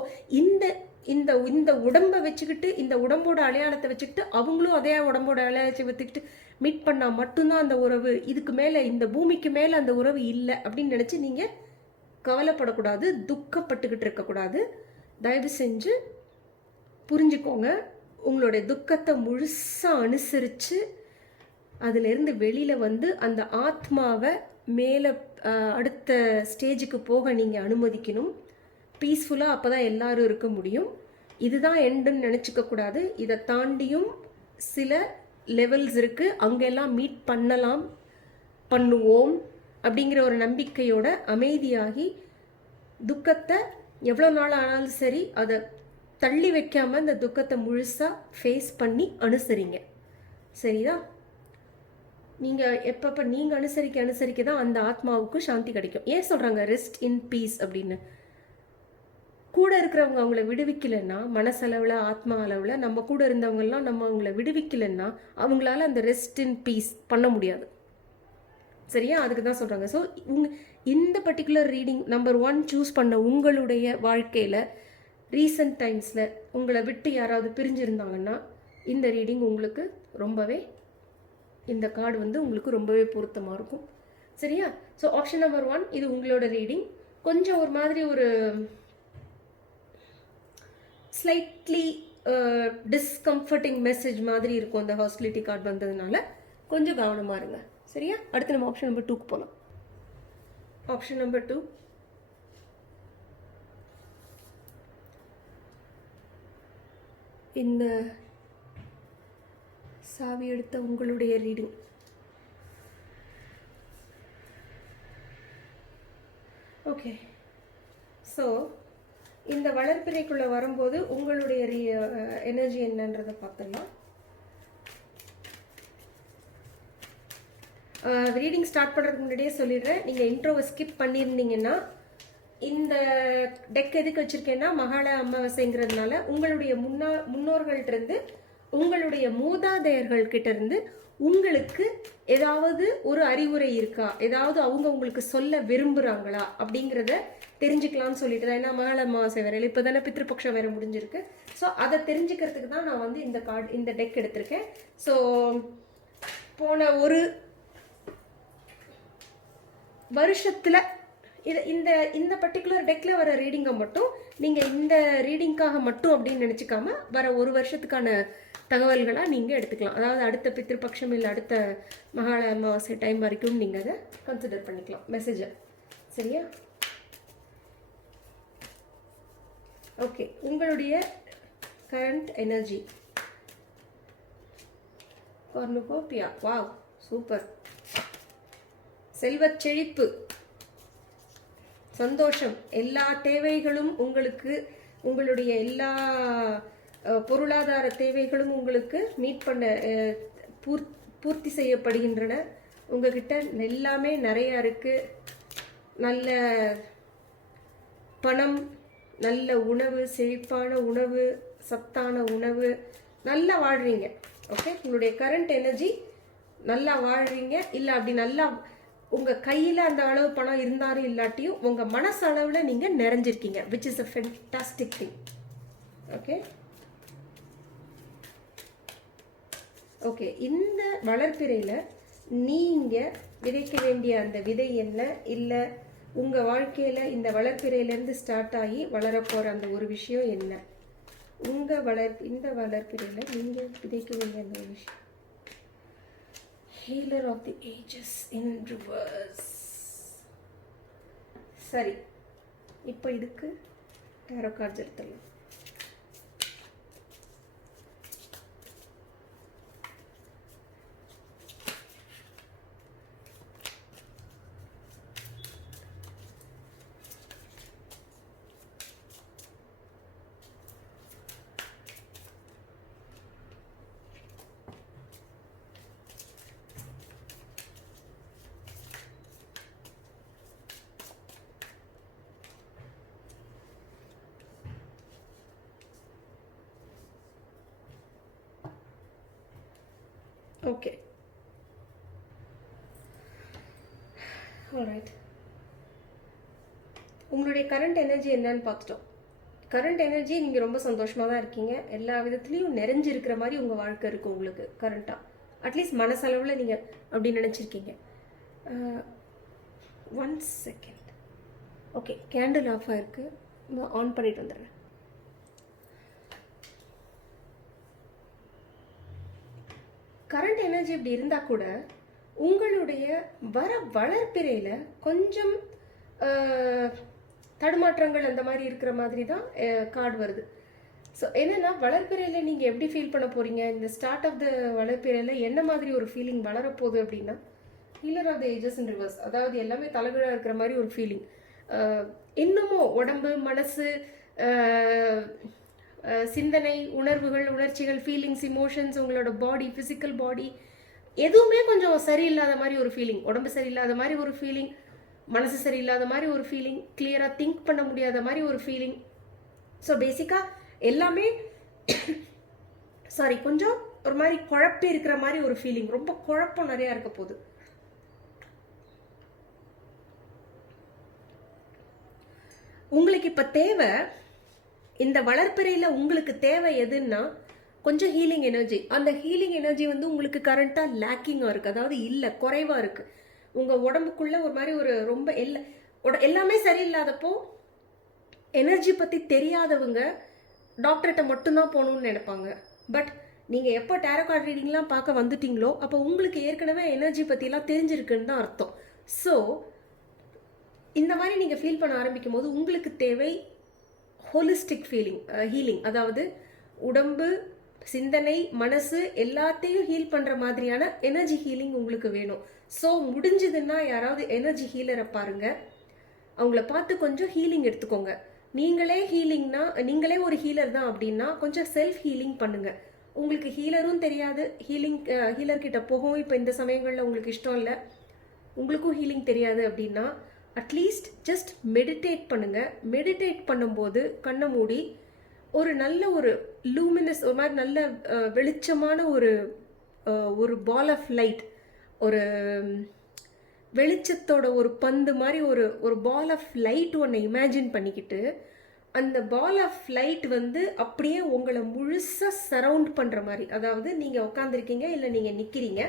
இந்த இந்த இந்த உடம்பை வச்சுக்கிட்டு, இந்த உடம்போட அடையாளத்தை வச்சுக்கிட்டு அவங்களும் அதே உடம்போட அடையாளத்தை வச்சுக்கிட்டு மீட் பண்ணால் மட்டும்தான் அந்த உறவு. இதுக்கு மேலே இந்த பூமிக்கு மேலே அந்த உறவு இல்லை அப்படின்னு நினச்சி நீங்கள் கவலைப்படக்கூடாது, துக்கப்பட்டுக்கிட்டு இருக்கக்கூடாது. தயவு செஞ்சு புரிஞ்சுக்கோங்க. உங்களுடைய துக்கத்தை முழுசாக அனுசரித்து அதிலிருந்து வெளியில் வந்து அந்த ஆத்மாவை மேலே அடுத்த ஸ்டேஜுக்கு போக நீங்கள் அனுமதிக்கணும். பீஸ்ஃபுல்லாக அப்போ தான் எல்லோரும் இருக்க முடியும். இதுதான் எண்டுன்னு நினச்சிக்கக்கூடாது. இதை தாண்டியும் சில லெவல்ஸ் இருக்குது, அங்கெல்லாம் மீட் பண்ணுவோம் அப்படிங்கிற ஒரு நம்பிக்கையோட அமைதியாகி துக்கத்தை எவ்வளோ நாள் ஆனாலும் சரி அதை தள்ளி வைக்காமல் இந்த துக்கத்தை முழுசாக ஃபேஸ் பண்ணி அனுசரிங்க. சரிதா? நீங்கள் எப்பப்போ நீங்கள் அனுசரிக்க தான் அந்த ஆத்மாவுக்கு சாந்தி கிடைக்கும். ஏன் சொல்கிறாங்க ரெஸ்ட் இன் பீஸ் அப்படின்னு? கூட இருக்கிறவங்க அவங்கள விடுவிக்கலைன்னா, மனசளவில் ஆத்மா அளவில் நம்ம கூட இருந்தவங்கெல்லாம் நம்ம அவங்கள விடுவிக்கலைன்னா அவங்களால அந்த ரெஸ்ட் இன் பீஸ் பண்ண முடியாது. சரியா? அதுக்கு தான் சொல்கிறாங்க. ஸோ இந்த பர்டிகுலர் ரீடிங் நம்பர் 1 சூஸ் பண்ண உங்களுடைய வாழ்க்கையில் ரீசன்ட் டைம்ஸில் உங்களை விட்டு யாராவது பிரிஞ்சிருந்தாங்கன்னா இந்த ரீடிங் உங்களுக்கு ரொம்பவே, இந்த கார்டு வந்து உங்களுக்கு ரொம்பவே பொருத்தமாக இருக்கும். சரியா? ஸோ ஆப்ஷன் நம்பர் 1 இது உங்களோட ரீடிங். கொஞ்சம் ஒரு மாதிரி ஒரு ஸ்லைட்லி டிஸ்கம்ஃபர்டிங் மெசேஜ் மாதிரி இருக்கும் அந்த ஹாஸ்பிலிட்டி கார்டு வந்ததுனால கொஞ்சம் கவனமாக இருங்க. சரியா? அடுத்து நம்ம ஆப்ஷன் நம்பர் 2க்கு போகலாம். ஆப்ஷன் நம்பர் 2 இந்த சாவி எடுத்த உங்களுடைய ரீடிங். ஓகே, ஸோ இந்த வளர்ப்பிறைக்குள்ளே வரும்போது உங்களுடைய எனர்ஜி என்னன்றதை பார்த்துடலாம். ரீடிங் ஸ்டார்ட் பண்ணுறதுக்கு முன்னாடியே சொல்லிடுறேன், நீங்கள் இன்ட்ரோவை ஸ்கிப் பண்ணியிருந்தீங்கன்னா, இந்த டெக் எதுக்கு வச்சுருக்கேன்னா மகாள அமாவாசைங்கிறதுனால உங்களுடைய முன்னோர்கள்ட்டிருந்து, உங்களுடைய மூதாதையர்கள்கிட்ட இருந்து உங்களுக்கு ஏதாவது ஒரு அறிவுரை இருக்கா, ஏதாவது அவங்க உங்களுக்கு சொல்ல விரும்புகிறாங்களா அப்படிங்கிறத தெரிஞ்சுக்கலாம்னு சொல்லிட்டு தான். ஏன்னா மகாள அமாவாசை வேற இப்போ தானே பித்ருபக்ஷம் வேற முடிஞ்சிருக்கு. ஸோ அதை தெரிஞ்சுக்கிறதுக்கு தான் நான் வந்து இந்த டெக் எடுத்திருக்கேன். ஸோ போன வருஷத்தில் இந்த இந்த பர்டிகுலர் டெக்கில் வர ரீடிங்கை மட்டும் நீங்கள் இந்த ரீடிங்காக மட்டும் அப்படின்னு நினச்சிக்காம வர ஒரு வருஷத்துக்கான தகவல்களாக நீங்கள் எடுத்துக்கலாம். அதாவது அடுத்த பித்ருபக்ஷம் இல்லை அடுத்த மகாள அமாவாசை டைம் வரைக்கும் நீங்கள் அதை கன்சிடர் பண்ணிக்கலாம் மெசேஜை. சரியா? ஓகே, உங்களுடைய current energy cornucopia. Wow, super. செல்வச் செழிப்பு, சந்தோஷம், எல்லா தேவைகளும் உங்களுக்கு, உங்களுடைய எல்லா பொருளாதார தேவைகளும் உங்களுக்கு மீட் பண்ண பூர்த்தி செய்யப்படுகின்றன. உங்ககிட்ட எல்லாமே நிறையா இருக்குது. நல்ல பணம், நல்ல உணவு, செழிப்பான உணவு, சத்தான உணவு, நல்லா வாழ்கிறீங்க. ஓகே, உங்களுடைய கரண்ட் எனர்ஜி நல்லா வாழ்கிறீங்க. இல்லை அப்படி நல்லா உங்கள் கையில் அந்த அளவு பணம் இருந்தாலும் இல்லாட்டியும் உங்கள் மனசு அளவில் நீங்கள் நிறைஞ்சிருக்கீங்க, which is a fantastic thing. Okay okay, இந்த வளர்ப்பிறையில் நீங்கள் விதைக்க வேண்டிய அந்த விதை என்ன, இல்லை உங்கள் வாழ்க்கையில் இந்த வளர்ப்பிறையிலேருந்து ஸ்டார்ட் ஆகி வளரப்போகிற அந்த ஒரு விஷயம் என்ன, இந்த வளர்ப்பிறையில் நீங்கள் விதைக்க வேண்டிய அந்த ஒரு விஷயம். Healer of the ages in reverse. சரி, இப்போ இதுக்கு டேரோ கார்ட்ஸ் எடுத்துடலாம். Okay, alright. உங்களுடைய கரண்ட் எனர்ஜி என்னன்னு பார்த்துட்டோம். கரண்ட் எனர்ஜி நீங்கள் ரொம்ப சந்தோஷமாக தான் இருக்கீங்க. எல்லா விதத்துலேயும் நிறைஞ்சிருக்கிற மாதிரி உங்கள் வாழ்க்கை இருக்குது உங்களுக்கு கரண்ட்டாக. அட்லீஸ்ட் மனசளவில் நீங்கள் அப்படி நினச்சிருக்கீங்க. 1 செகண்ட். ஓகே, கேண்டில் ஆஃப் ஆகிருக்கு. நான் ஆன் பண்ணிட்டு வந்துடுறேன். கரண்ட் எனர்ஜி இப்படி இருந்தால் கூட உங்களுடைய வளர்ப்பிறையில் கொஞ்சம் தடுமாற்றங்கள் அந்த மாதிரி இருக்கிற மாதிரி தான் கார்டு வருது. ஸோ என்னென்னா, வளர்ப்பிறையில் நீங்கள் எப்படி ஃபீல் பண்ண போகிறீங்க, இந்த ஸ்டார்ட் ஆஃப் த வளர்ப்பிறையில் என்ன மாதிரி ஒரு ஃபீலிங் வளரப்போகுது அப்படின்னா, healer of the ages in reverse. அதாவது எல்லாமே தலைகீழாக இருக்கிற மாதிரி ஒரு ஃபீலிங். இன்னமும் உடம்பு, மனசு, சிந்தனை, உணர்வுகள், உணர்ச்சிகள், ஃபீலிங்ஸ், இமோஷன்ஸ், உங்களோட பாடி, ஃபிசிக்கல் பாடி எதுவுமே கொஞ்சம் சரியில்லாத மாதிரி ஒரு ஃபீலிங். உடம்பு சரியில்லாத மாதிரி ஒரு ஃபீலிங், மனசு சரியில்லாத மாதிரி ஒரு ஃபீலிங், கிளியராக திங்க் பண்ண முடியாத மாதிரி ஒரு ஃபீலிங். ஸோ பேசிக்காக எல்லாமே கொஞ்சம் ஒரு மாதிரி குழப்பி இருக்கிற மாதிரி ஒரு ஃபீலிங். ரொம்ப குழப்பம் நிறையா இருக்க போகுது. உங்களுக்கு இப்போ தேவை, இந்த வளர்ப்பிறையில் உங்களுக்கு தேவை எதுன்னா கொஞ்சம் ஹீலிங் எனர்ஜி. அந்த ஹீலிங் எனர்ஜி வந்து உங்களுக்கு கரண்ட்டாக லேக்கிங்காக இருக்குது, அதாவது இல்லை, குறைவாக இருக்குது. உங்கள் உடம்புக்குள்ளே ஒரு மாதிரி ஒரு ரொம்ப எல்லாமே சரியில்லாதப்போ எனர்ஜி பற்றி தெரியாதவங்க டாக்டர்கிட்ட மட்டும்தான் போகணுன்னு நினைப்பாங்க. பட் நீங்கள் எப்போ டேரோ கார்ட் ரீடிங்லாம் பார்க்க வந்துட்டீங்களோ அப்போ உங்களுக்கு ஏற்கனவே எனர்ஜி பற்றிலாம் தெரிஞ்சிருக்குன்னு தான் அர்த்தம். ஸோ இந்த மாதிரி நீங்கள் ஃபீல் பண்ண ஆரம்பிக்கும் போது உங்களுக்கு தேவை ஹோலிஸ்டிக் ஹீலிங். அதாவது உடம்பு, சிந்தனை, மனசு எல்லாத்தையும் ஹீல் பண்ணுற மாதிரியான எனர்ஜி ஹீலிங் உங்களுக்கு வேணும். ஸோ முடிஞ்சதுன்னா யாராவது எனர்ஜி ஹீலரை பாருங்கள், அவங்கள பார்த்து கொஞ்சம் ஹீலிங் எடுத்துக்கோங்க. நீங்களே ஒரு ஹீலர் தான் அப்படின்னா கொஞ்சம் செல்ஃப் ஹீலிங் பண்ணுங்கள். உங்களுக்கு ஹீலரும் தெரியாது, ஹீலர்கிட்ட போகவும் இப்போ இந்த சமயங்களில் உங்களுக்கு இஷ்டம் இல்லை, உங்களுக்கும் ஹீலிங் தெரியாது அப்படின்னா அட்லீஸ்ட் ஜஸ்ட் மெடிடேட் பண்ணுங்கள். மெடிடேட் பண்ணும்போது கண்ணை மூடி ஒரு நல்ல ஒரு லூமினஸ், ஒரு மாதிரி நல்ல வெளிச்சமான ஒரு பால் ஆஃப் லைட், ஒரு வெளிச்சத்தோட ஒரு பந்து மாதிரி ஒரு பால் ஆஃப் லைட் ஒன்றை இமேஜின் பண்ணிக்கிட்டு அந்த பால் ஆஃப் லைட் வந்து அப்படியே உங்களை முழுசாக சரவுண்ட் பண்ணுற மாதிரி, அதாவது நீங்கள் உட்காந்துருக்கீங்க இல்லை நீங்கள் நிற்கிறீங்க,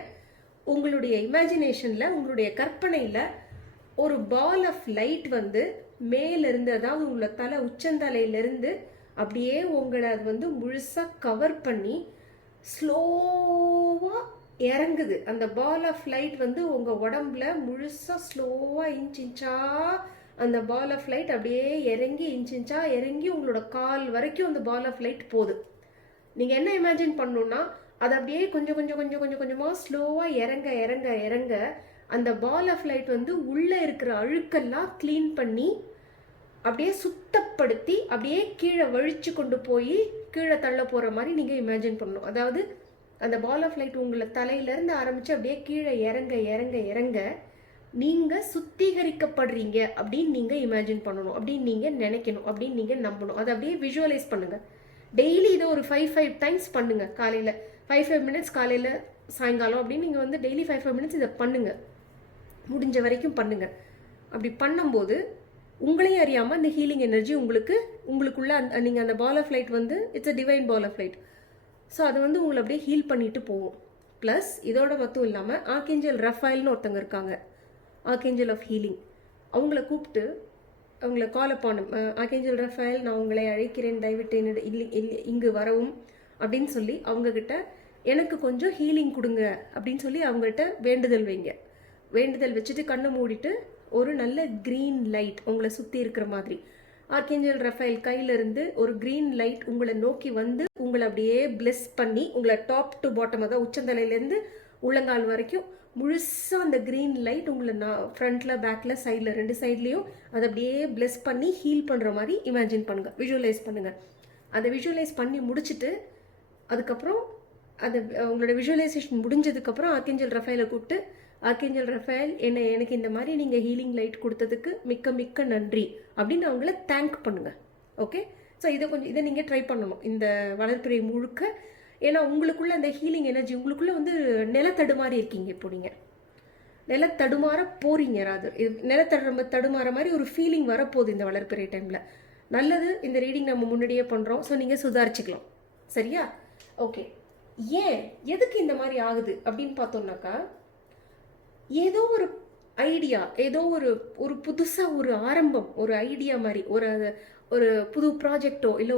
உங்களுடைய இமேஜினேஷனில், உங்களுடைய கற்பனையில் ஒரு பால் ஆஃப் லைட் வந்து மேலிருந்து, அதாவது உங்களை தலை உச்சந்தலையிலிருந்து அப்படியே உங்களை அது வந்து முழுசாக கவர் பண்ணி ஸ்லோவாக இறங்குது. அந்த பால் ஆஃப் லைட் வந்து உங்கள் உடம்புல முழுசாக ஸ்லோவாக இன்ச்சா அந்த பால் ஆஃப் லைட் அப்படியே இறங்கி இன்ச்சா இறங்கி உங்களோட கால் வரைக்கும் அந்த பால் ஆஃப் லைட் போகுது. நீங்கள் என்ன இமேஜின் பண்ணணும்னா அது அப்படியே கொஞ்சம் கொஞ்சம் கொஞ்சம் கொஞ்சம் கொஞ்சமாக ஸ்லோவாக இறங்க இறங்க இறங்க அந்த பால் ஆஃப் லைட் வந்து உள்ளே இருக்கிற அழுக்கெல்லாம் க்ளீன் பண்ணி அப்படியே சுத்தப்படுத்தி அப்படியே கீழே வழிச்சு கொண்டு போய் கீழே தள்ள போகிற மாதிரி நீங்கள் இமேஜின் பண்ணணும். அதாவது அந்த பால் ஆஃப் லைட் உங்களை தலையிலேருந்து ஆரம்பித்து அப்படியே கீழே இறங்க இறங்க இறங்க நீங்கள் சுத்திகரிக்கப்படுறீங்க அப்படின்னு நீங்கள் இமேஜின் பண்ணணும், அப்படின்னு நீங்கள் நினைக்கணும், அப்படின்னு நீங்கள் நம்பணும். அதை அப்படியே விஷுவலைஸ் பண்ணுங்கள். டெய்லி இதை ஒரு 5 டைம்ஸ் பண்ணுங்கள். காலையில் 5 மினிட்ஸ், காலையில் சாயங்காலம் அப்படின்னு நீங்கள் வந்து டெய்லி 5 மினிட்ஸ் இதை பண்ணுங்கள். முடிஞ்ச வரைக்கும் பண்ணுங்கள். அப்படி பண்ணும்போது உங்களையும் அறியாமல் அந்த ஹீலிங் எனர்ஜி உங்களுக்குள்ள நீங்கள் அந்த பால் ஆஃப் லைட் வந்து it's a divine ball of light. So அது வந்து உங்களை அப்படியே ஹீல் பண்ணிட்டு போகும். ப்ளஸ் இதோட மட்டும் இல்லாமல் ஆர்கேஞ்சல் ரஃபேல்னு ஒருத்தங்க இருக்காங்க, ஆர்கேஞ்சல் ஆஃப் ஹீலிங். அவங்கள கூப்பிட்டு அவங்கள கால் அப்பான், ஆர்கேஞ்சல் ரஃபேல் நான் உங்களை அழைக்கிறேன், தயவிட்டு இங்கு வரவும் அப்படின்னு சொல்லி அவங்கக்கிட்ட எனக்கு கொஞ்சம் ஹீலிங் கொடுங்க அப்படின்னு சொல்லி அவங்கள்ட்ட வேண்டுதல் வைங்க. வேண்டுதல் வச்சுட்டு கண்ணை மூடிட்டு ஒரு நல்ல க்ரீன் லைட் உங்களை சுற்றி இருக்கிற மாதிரி ஆர்கேஞ்சல் ரஃபேல் கையிலிருந்து ஒரு க்ரீன் லைட் உங்களை நோக்கி வந்து உங்களை அப்படியே பிளெஸ் பண்ணி உங்களை டாப் டு பாட்டம், அதாவது உச்சந்தலையிலேருந்து உள்ளங்கால் வரைக்கும் முழுசாக அந்த க்ரீன் லைட் உங்களை ஃப்ரண்ட்டில் பேக்கில் சைடில் 2 சைட்லேயும் அதை அப்படியே பிளெஸ் பண்ணி ஹீல் பண்ணுற மாதிரி இமேஜின் பண்ணுங்கள், விஷுவலைஸ் பண்ணுங்கள். அதை விஷுவலைஸ் பண்ணி முடிச்சுட்டு அதுக்கப்புறம் அது உங்களோட விஷுவலைசேஷன் முடிஞ்சதுக்கப்புறம் ஆர்கேஞ்சல் ரஃபேலை கூப்பிட்டு, ஆர்கேஞ்சல் ரஃபேல் எனக்கு இந்த மாதிரி நீங்கள் ஹீலிங் லைட் கொடுத்ததுக்கு மிக்க மிக்க நன்றி அப்படின்னு அவங்கள தேங்க் பண்ணுங்கள். ஓகே, ஸோ இதை நீங்கள் ட்ரை பண்ணணும் இந்த வளர்ப்பிறை முழுக்க. ஏன்னா உங்களுக்குள்ள அந்த ஹீலிங் எனர்ஜி உங்களுக்குள்ள வந்து நிலத்தடுமாறி இருக்கீங்க. இப்போ நீங்கள் நிலத்தடுமாற போறீங்க. அது நிலத்தடுமாற மாதிரி ஒரு ஃபீலிங் வரப்போகுது இந்த வளர்ப்பிறை டைமில். நல்லது, இந்த ரீடிங் நம்ம முன்னாடியே பண்ணுறோம். ஸோ நீங்கள் சுதாரிச்சுக்கலாம். சரியா? ஓகே, எதுக்கு இந்த மாதிரி ஆகுது அப்படின்னு பார்த்தோம்னாக்கா, ஏதோ ஒரு ஐடியா, ஏதோ ஒரு புதுசாக ஒரு ஆரம்பம், ஒரு ஐடியா மாதிரி ஒரு புது ப்ராஜெக்டோ இல்லை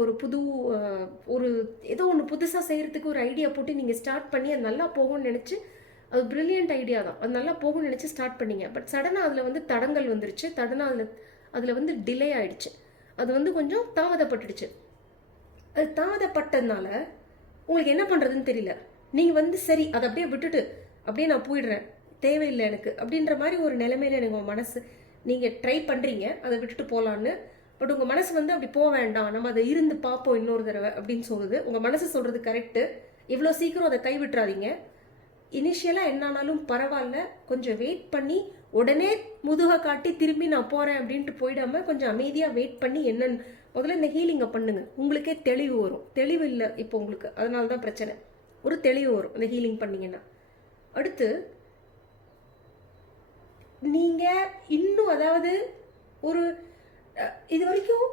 ஒரு ஏதோ ஒன்று புதுசாக செய்கிறதுக்கு ஒரு ஐடியா போட்டு நீங்கள் ஸ்டார்ட் பண்ணி அது நல்லா போகும்னு நினச்சி, அது ப்ரில்லியன்ட் ஐடியா தான், அது நல்லா போகும்னு நினச்சி ஸ்டார்ட் பண்ணீங்க. பட் சடனாக அதில் வந்து தடங்கள் வந்துருச்சு, அதில் வந்து டிலே ஆயிடுச்சு, அது வந்து கொஞ்சம் தாமதப்பட்டுடுச்சு. அது தாமதப்பட்டதுனால உங்களுக்கு என்ன பண்ணுறதுன்னு தெரியல. நீங்கள் வந்து சரி அதை அப்படியே விட்டுட்டு அப்படியே நான் போயிடுறேன், தேவையில்லை எனக்கு அப்படின்ற மாதிரி ஒரு நிலைமையில எனக்கு உங்கள் மனசு, நீங்கள் ட்ரை பண்ணுறீங்க அதை விட்டுட்டு போகலான்னு. பட் உங்கள் மனசு வந்து அப்படி போக வேண்டாம், நம்ம அதை இருந்து பார்ப்போம் இன்னொரு தடவை அப்படின்னு சொல்லுது. உங்கள் மனசு சொல்கிறது கரெக்டு, இவ்வளோ சீக்கிரம் அதை கைவிட்டுறாதீங்க. இனிஷியலாக என்னானாலும் பரவாயில்ல, கொஞ்சம் வெயிட் பண்ணி உடனே முதுகை காட்டி திரும்பி நான் போகிறேன் அப்படின்ட்டு போயிடாமல் கொஞ்சம் அமைதியாக வெயிட் பண்ணி என்னன்னு முதல்ல இந்த ஹீலிங்கை பண்ணுங்க. உங்களுக்கே தெளிவு வரும். தெளிவு இல்லை இப்போ உங்களுக்கு, அதனால தான் பிரச்சனை. ஒரு தெளிவு வரும் இந்த ஹீலிங் பண்ணிங்கன்னா. அடுத்து நீங்கள் இன்னும், அதாவது இது வரைக்கும்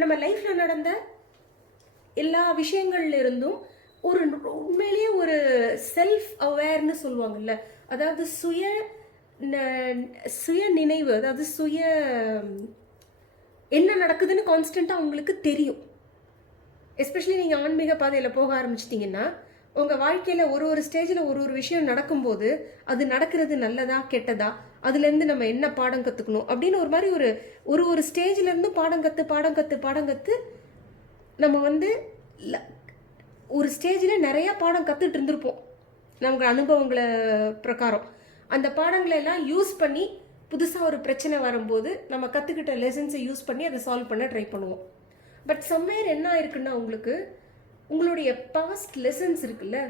நம்ம லைஃப்பில் நடந்த எல்லா விஷயங்கள்ல இருந்தும் உண்மையிலேயே ஒரு செல்ஃப் அவேர்னு சொல்லுவாங்கல்ல, அதாவது சுய நினைவு, அதாவது என்ன நடக்குதுன்னு கான்ஸ்டண்ட்டாக உங்களுக்கு தெரியும். எஸ்பெஷலி நீங்கள் ஆன்மீக பாதையில் போக ஆரம்பிச்சிட்டிங்கன்னா உங்கள் வாழ்க்கையில் ஒரு ஸ்டேஜில் ஒரு விஷயம் நடக்கும்போது அது நடக்கிறது நல்லதா கெட்டதா, அதுலேருந்து நம்ம என்ன பாடம் கற்றுக்கணும் அப்படின்னு ஒரு மாதிரி ஒரு ஸ்டேஜ்லேருந்து பாடம் கற்று நம்ம வந்து ஒரு ஸ்டேஜில் நிறையா பாடம் கற்றுட்டு இருந்திருப்போம் நமக்கு அனுபவங்களை பிரகாரம். அந்த பாடங்களை எல்லாம் யூஸ் பண்ணி புதுசாக ஒரு பிரச்சனை வரும்போது நம்ம கற்றுக்கிட்ட லெசன்ஸை யூஸ் பண்ணி அதை சால்வ் பண்ண ட்ரை பண்ணுவோம். பட் சம்வேர் என்ன ஆயிருக்குன்னா, உங்களுடைய பாஸ்ட் லெசன்ஸ் இருக்குல்ல,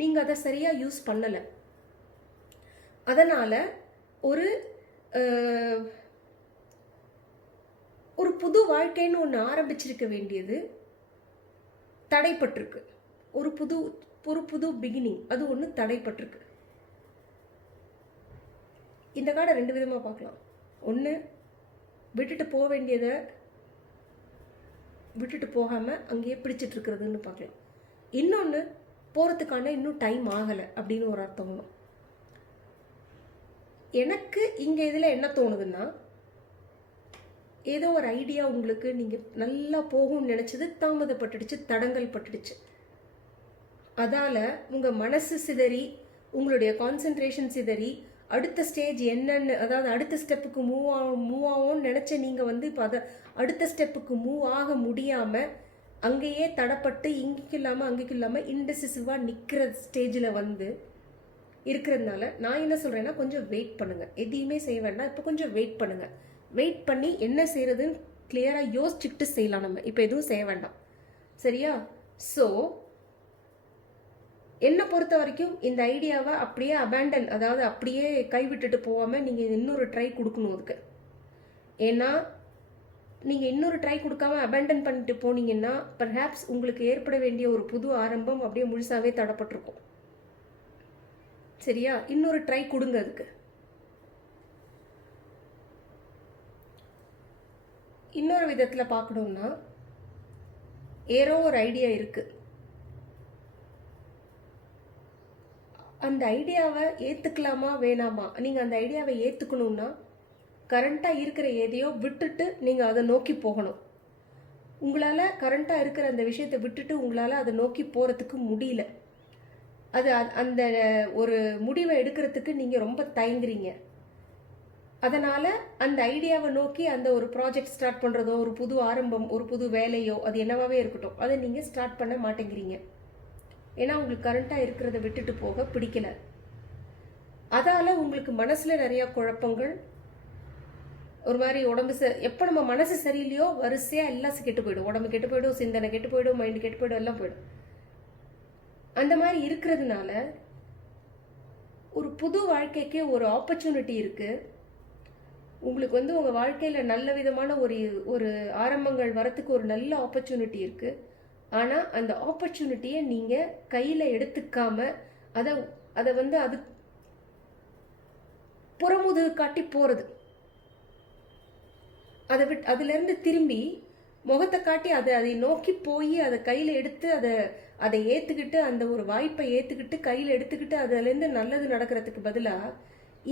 நீங்கள் அதை சரியாக யூஸ் பண்ணலை. அதனால் ஒரு புது வாழ்க்கைன்னு ஒன்று ஆரம்பிச்சிருக்க வேண்டியது தடைப்பட்டிருக்கு. ஒரு புது பிகினிங் அது ஒன்று தடைப்பட்டிருக்கு. இந்த கார்டை 2 விதமாக பார்க்கலாம். ஒன்று, விட்டுட்டு போக வேண்டியதை விட்டுட்டு போகாமல் அங்கேயே பிடிச்சிட்டு இருக்கிறதுன்னு பார்க்கலாம். இன்னொன்று, போகிறதுக்கான இன்னும் டைம் ஆகலை அப்படின்னு ஒரு அர்த்தம். எனக்கு இங்கே இதில் என்ன தோணுதுன்னா, ஏதோ ஒரு ஐடியா உங்களுக்கு நீங்கள் நல்லா போகும்னு நினச்சது தாமதப்பட்டுடுச்சு, தடங்கல் பட்டுடுச்சு. அதால் உங்கள் மனசு சிதறி, உங்களுடைய கான்சென்ட்ரேஷன் சிதறி, அடுத்த ஸ்டேஜ் என்னன்னு, அதாவது அடுத்த ஸ்டெப்புக்கு மூவ் ஆகும்னு நினச்ச நீங்கள் வந்து இப்போ அதை அடுத்த ஸ்டெப்புக்கு மூவ் ஆக முடியாமல் அங்கேயே தடப்பட்டு இங்கேக்கு இல்லாமல் அங்கேக்கு இல்லாமல் இன்டெசிசிவாக நிற்கிற ஸ்டேஜில் வந்து இருக்கிறதுனால நான் என்ன சொல்கிறேன்னா, கொஞ்சம் வெயிட் பண்ணுங்கள். எதையுமே செய்ய வேண்டாம், இப்போ கொஞ்சம் வெயிட் பண்ணுங்கள். வெயிட் பண்ணி என்ன செய்கிறதுன்னு கிளியராக யோசிச்சுக்கிட்டு செய்யலாம். நம்ம இப்போ எதுவும் செய்ய வேண்டாம், சரியா? ஸோ என்னை பொறுத்த வரைக்கும் இந்த ஐடியாவை அப்படியே அபேண்டன், அதாவது அப்படியே கைவிட்டுட்டு போகாமல் நீங்கள் இன்னொரு ட்ரை கொடுக்கணும் அதுக்கு. ஏன்னா நீங்கள் இன்னொரு ட்ரை கொடுக்காம அபேண்டன் பண்ணிட்டு போனீங்கன்னா பர்ஹாப்ஸ் உங்களுக்கு ஏற்பட வேண்டிய ஒரு புது ஆரம்பம் அப்படியே முழுசாகவே தடப்பட்டிருக்கும், சரியா? இன்னொரு ட்ரை கொடுங்க அதுக்கு. இன்னொரு விதத்தில் பார்க்கணும்னா, ஏதோ ஒரு ஐடியா இருக்குது, அந்த ஐடியாவை ஏற்றுக்கலாமா வேணாமா? நீங்கள் அந்த ஐடியாவை ஏற்றுக்கணும்னா கரண்ட்டாக இருக்கிற எதையோ விட்டுட்டு நீங்கள் அதை நோக்கி போகணும். உங்களால் கரண்ட்டாக இருக்கிற அந்த விஷயத்தை விட்டுட்டு உங்களால் அதை நோக்கி போகிறதுக்கு முடியல. அது அந்த ஒரு முடிவை எடுக்கிறதுக்கு நீங்கள் ரொம்ப தயங்குறீங்க. அதனால் அந்த ஐடியாவை நோக்கி அந்த ஒரு ப்ராஜெக்ட் ஸ்டார்ட் பண்ணுறதோ, ஒரு புது ஆரம்பம், ஒரு புது வேலையோ, அது என்னவாகவே இருக்கட்டும், அதை நீங்கள் ஸ்டார்ட் பண்ண மாட்டேங்கிறீங்க. ஏன்னா உங்களுக்கு கரண்ட்டாக இருக்கிறத விட்டுட்டு போக பிடிக்கல. அதால் உங்களுக்கு மனசில் நிறையா குழப்பங்கள், ஒரு மாதிரி உடம்பு எப்போ நம்ம மனசு சரியில்லையோ வரிசையாக எல்லாம் கெட்டு போயிடும். உடம்பு கெட்டு போயிடும், சிந்தனை கெட்டு போயிடும், மைண்டு கெட்டு போயிடும், எல்லாம் போயிடும். அந்த மாதிரி இருக்கிறதுனால ஒரு புது வாழ்க்கைக்கு ஒரு ஆப்பர்ச்சுனிட்டி இருக்குது. உங்களுக்கு வந்து உங்கள் வாழ்க்கையில் நல்ல விதமான ஒரு ஆரம்பங்கள் வரத்துக்கு ஒரு நல்ல ஆப்பர்ச்சுனிட்டி இருக்குது. ஆனால் அந்த ஆப்பர்ச்சுனிட்டியை நீங்கள் கையில் எடுத்துக்காம அதை வந்து அது புறமுதுகு காட்டி போகிறது, அதுலேருந்து திரும்பி முகத்தை காட்டி அதை நோக்கி போய் அதை கையில் எடுத்து அதை ஏற்றுக்கிட்டு, அந்த ஒரு வாய்ப்பை ஏற்றுக்கிட்டு கையில் எடுத்துக்கிட்டு அதுலேருந்து நல்லது நடக்கிறதுக்கு பதிலாக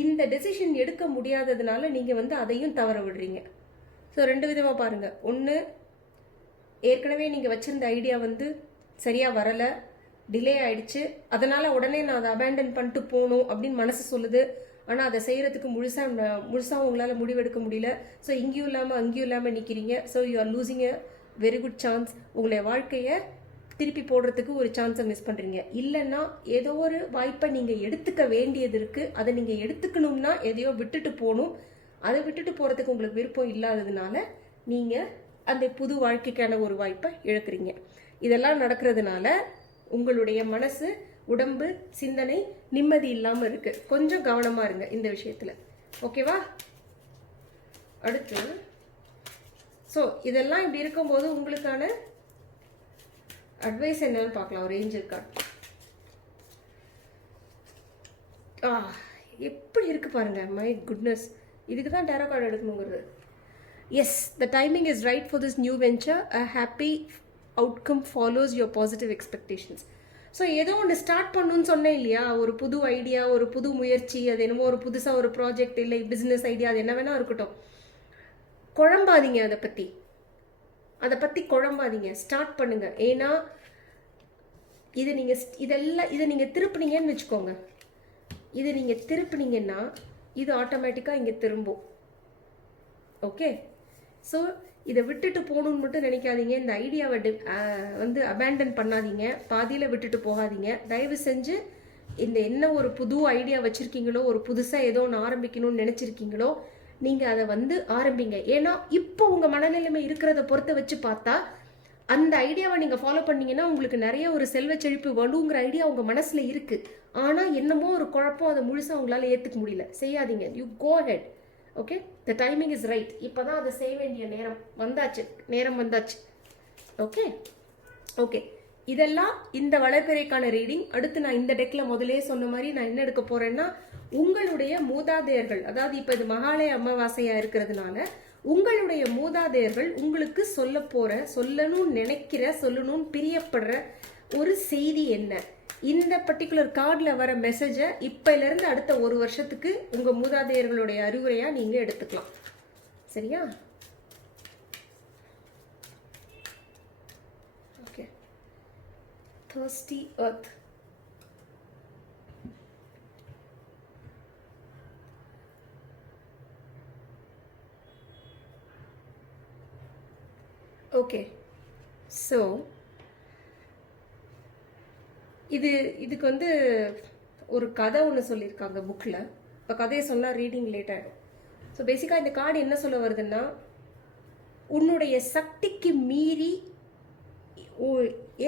இந்த டெசிஷன் எடுக்க முடியாததுனால நீங்கள் வந்து அதையும் தவற விடுறீங்க. ஸோ ரெண்டு விதமாக பாருங்கள். ஒன்று, ஏற்கனவே நீங்கள் வச்சுருந்த ஐடியா வந்து சரியாக வரலை, டிலே ஆயிடுச்சு, அதனால் உடனே நான் அதை அபேண்டன் பண்ணிட்டு போகணும் அப்படின்னு மனசு சொல்லுது. ஆனால் அதை செய்கிறதுக்கு முழுசாக உங்களால் முடிவெடுக்க முடியல. ஸோ இங்கேயும் இல்லாமல் அங்கேயும் இல்லாமல் நிற்கிறீங்க. So you are losing a very good chance. உங்களுடைய வாழ்க்கையை திருப்பி போடுறதுக்கு ஒரு சான்ஸை மிஸ் பண்ணுறீங்க. இல்லைன்னா ஏதோ ஒரு வாய்ப்பை நீங்கள் எடுத்துக்க வேண்டியது இருக்குது. அதை நீங்கள் எடுத்துக்கணும்னா எதையோ விட்டுட்டு போகணும். அதை விட்டுட்டு போகிறதுக்கு உங்களுக்கு விருப்பம் இல்லாததுனால நீங்கள் அந்த புது வாழ்க்கைக்கான ஒரு வாய்ப்பை இழக்கிறீங்க. இதெல்லாம் நடக்கிறதுனால உங்களுடைய மனசு, உடம்பு, சிந்தனை நிம்மதி இல்லாமல் இருக்குது. கொஞ்சம் கவனமாக இருங்க இந்த விஷயத்தில், ஓகேவா? அடுத்து, ஸோ இதெல்லாம் இப்படி இருக்கும்போது உங்களுக்கான அட்வைஸ் என்னன்னு பார்க்கலாம். ஒரு ஏஞ்சல் கார்டு எப்படி இருக்கு பாருங்க. மை குட்னஸ், இதுக்கு தான் டேரோ கார்டு எடுக்கணுங்கிறது. Yes, the timing is right for this new venture. A happy outcome follows your positive expectations. So ஏதோ ஒன்று ஸ்டார்ட் பண்ணணும்னு சொன்னேன் இல்லையா? ஒரு புது ஐடியா, ஒரு புது முயற்சி, அது என்னமோ ஒரு புதுசாக ஒரு ப்ராஜெக்ட், இல்லை பிஸ்னஸ் ஐடியா, அது என்ன வேணா இருக்கட்டும். குழம்பாதீங்க, அதை பற்றி குழம்பாதீங்க. ஸ்டார்ட் பண்ணுங்க. ஏன்னா இதை நீங்கள் திருப்பினீங்கன்னு வச்சுக்கோங்க. இதை நீங்கள் திருப்பினீங்கன்னா இது ஆட்டோமேட்டிக்காக இங்கே திரும்பும். ஓகே, ஸோ இதை விட்டுட்டு போகணுன்னு மட்டும் நினைக்காதீங்க. இந்த ஐடியாவை வந்து அபேண்டன் பண்ணாதீங்க, பாதியில் விட்டுட்டு போகாதீங்க. தயவு செஞ்சு இந்த என்ன ஒரு புது ஐடியா வச்சுருக்கீங்களோ, ஒரு புதுசாக ஏதோ ஒன்று ஆரம்பிக்கணும்னு நினச்சிருக்கீங்களோ, நீங்கள் அதை வந்து ஆரம்பிங்க. ஏன்னா இப்போ உங்கள் மனநிலைமை இருக்கிறத பொறுத்த வச்சு பார்த்தா அந்த ஐடியாவை நீங்கள் ஃபாலோ பண்ணீங்கன்னா உங்களுக்கு நிறைய ஒரு செல்வ செழிப்பு வேணுங்கிற ஐடியா உங்கள் மனசில் இருக்குது. ஆனால் என்னமோ ஒரு குழப்பம், அதை முழுசாக உங்களால் ஏற்றுக்க முடியல. செய்யாதீங்க. You go ahead. Okay, the timing is right. இப்போ தான் அதை செய்ய வேண்டிய நேரம் வந்தாச்சு. ஓகே ஓகே, இதெல்லாம் இந்த வளர்பிறைக்கான ரீடிங். அடுத்து நான் இந்த டெக்கில் முதலே சொன்ன மாதிரி நான் என்ன எடுக்க போகிறேன்னா, உங்களுடைய மூதாதையர்கள், அதாவது இப்போ இது மகாலய அமாவாசையாக இருக்கிறதுனால உங்களுடைய மூதாதையர்கள் உங்களுக்கு சொல்லணும்னு நினைக்கிற, சொல்லணும்னு பிரியப்படுற ஒரு செய்தி என்ன, இந்த பர்டிகுலர் கார்டில் வர மெசேஜை இப்போலேருந்து அடுத்த ஒரு வருஷத்துக்கு உங்கள் மூதாதையர்களுடைய அறிவுரையாக நீங்கள் எடுத்துக்கலாம். சரியா? Okay. thirsty earth. Okay. So இதுக்கு வந்து ஒரு கதை ஒன்று சொல்லியிருக்காங்க புக்கில். இப்போ கதையை சொன்னால் ரீடிங் லேட் ஆகிடும். ஸோ பேசிக்காக இந்த கார்டு என்ன சொல்ல வருதுன்னா, உன்னுடைய சக்திக்கு மீறி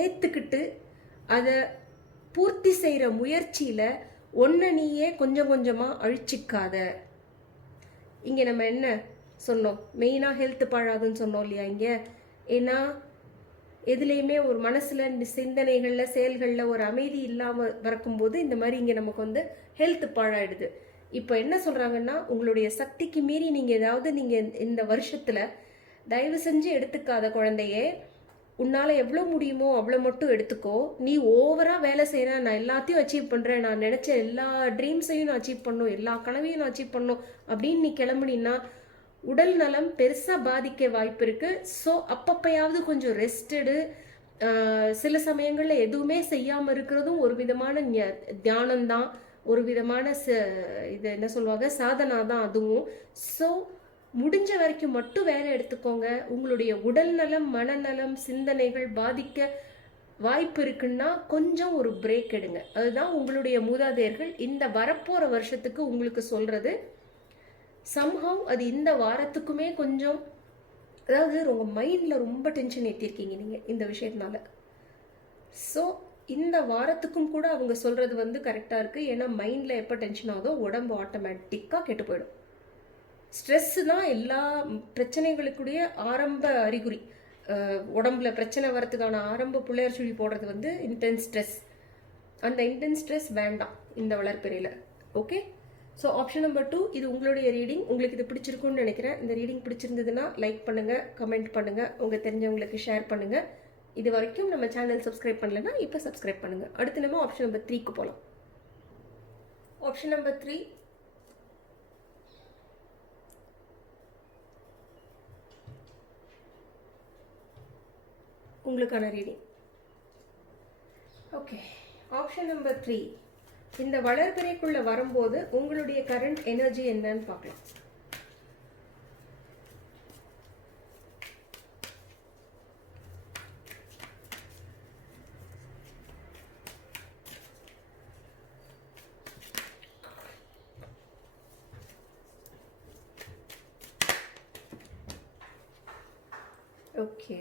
ஏற்றுக்கிட்டு அதை பூர்த்தி செய்கிற முயற்சியில் ஒன்றை நீயே கொஞ்சம் கொஞ்சமாக அழிச்சிக்காத. இங்கே நம்ம என்ன சொன்னோம்? மெயினாக ஹெல்த் பாழாதுன்னு சொன்னோம் இல்லையா இங்கே? ஏன்னா எதுலேயுமே ஒரு மனசில் சிந்தனைகளில் செயல்களில் ஒரு அமைதி இல்லாமல் வரக்கும்போது இந்த மாதிரி இங்கே நமக்கு வந்து ஹெல்த் பாழாயிடுது. இப்போ என்ன சொல்கிறாங்கன்னா, உங்களுடைய சக்திக்கு மீறி நீங்கள் ஏதாவது நீங்கள் இந்த வருஷத்தில் தயவு செஞ்சு எடுத்துக்காத குழந்தையே. உன்னால் எவ்வளோ முடியுமோ அவ்வளோ மட்டும் எடுத்துக்கோ. நீ ஓவராக வேலை செய்கிறேன், நான் எல்லாத்தையும் அச்சீவ் பண்ணுறேன், நான் நினச்ச எல்லா ட்ரீம்ஸையும் நான் அச்சீவ் பண்ணும், எல்லா கனவையும் நான் அச்சீவ் பண்ணும் அப்படின்னு நீ கிளம்புனீன்னா உடல் நலம் பெருசாக பாதிக்க வாய்ப்பு இருக்குது. ஸோ அப்பப்பயாவது கொஞ்சம் ரெஸ்டடு, சில சமயங்களில் எதுவுமே செய்யாமல் இருக்கிறதும் ஒரு விதமான தியானம்தான், ஒரு விதமான இது என்ன சொல்லுவாங்க, சாதனா தான் அதுவும். ஸோ முடிஞ்ச வரைக்கும் மட்டும் வேலை எடுத்துக்கோங்க. உங்களுடைய உடல் நலம், மனநலம், சிந்தனைகள் பாதிக்க வாய்ப்பு இருக்குன்னா கொஞ்சம் ஒரு பிரேக் எடுங்க. அதுதான் உங்களுடைய மூதாதையர்கள் இந்த வரப்போகிற வருஷத்துக்கு உங்களுக்கு சொல்கிறது. சம்ஹவ் அது இந்த வாரத்துக்குமே கொஞ்சம், அதாவது உங்கள் மைண்டில் ரொம்ப டென்ஷன் ஏற்றிருக்கீங்க நீங்கள் இந்த விஷயத்தினால. ஸோ இந்த வாரத்துக்கும் கூட அவங்க சொல்கிறது வந்து கரெக்டாக இருக்குது. ஏன்னா மைண்டில் எப்போ டென்ஷன் ஆகுதோ உடம்பு ஆட்டோமேட்டிக்காக கெட்டு போயிடும். ஸ்ட்ரெஸ்ஸு தான் எல்லா பிரச்சனைகளுக்குடைய ஆரம்ப அறிகுறி. உடம்புல பிரச்சனை வரத்துக்கான ஆரம்ப பிள்ளையார் சுழி போடுறது வந்து இன்டென்ஸ் ஸ்ட்ரெஸ். அந்த இன்டென்ஸ் ஸ்ட்ரெஸ் வேண்டாம் இந்த வளர்ப்பிறையில். ஓகே. ஸோ ஆப்ஷன் நம்பர் 2 இது உங்களுடைய ரீடிங். உங்களுக்கு இது பிடிச்சிருக்குன்னு நினைக்கிறேன். இந்த ரீடிங் பிடிச்சிருந்ததுன்னா லைக் பண்ணுங்கள், கமெண்ட் பண்ணுங்கள், உங்கள் தெரிஞ்சவங்களுக்கு ஷேர் பண்ணுங்கள். இது வரைக்கும் நம்ம சேனல் சப்ஸ்கிரைப் பண்ணலைன்னா இப்போ சப்ஸ்கிரைப் பண்ணுங்கள். அடுத்து நம்ம ஆப்ஷன் நம்பர் 3க்கு போகலாம். ஆப்ஷன் நம்பர் 3 உங்களுக்கான ரீடிங். ஓகே. ஆப்ஷன் நம்பர் 3 இந்த வளர்பிறைக்குள்ள வரும்போது உங்களுடைய கரண்ட் எனர்ஜி என்னன்னு பார்க்கலாம். ஓகே.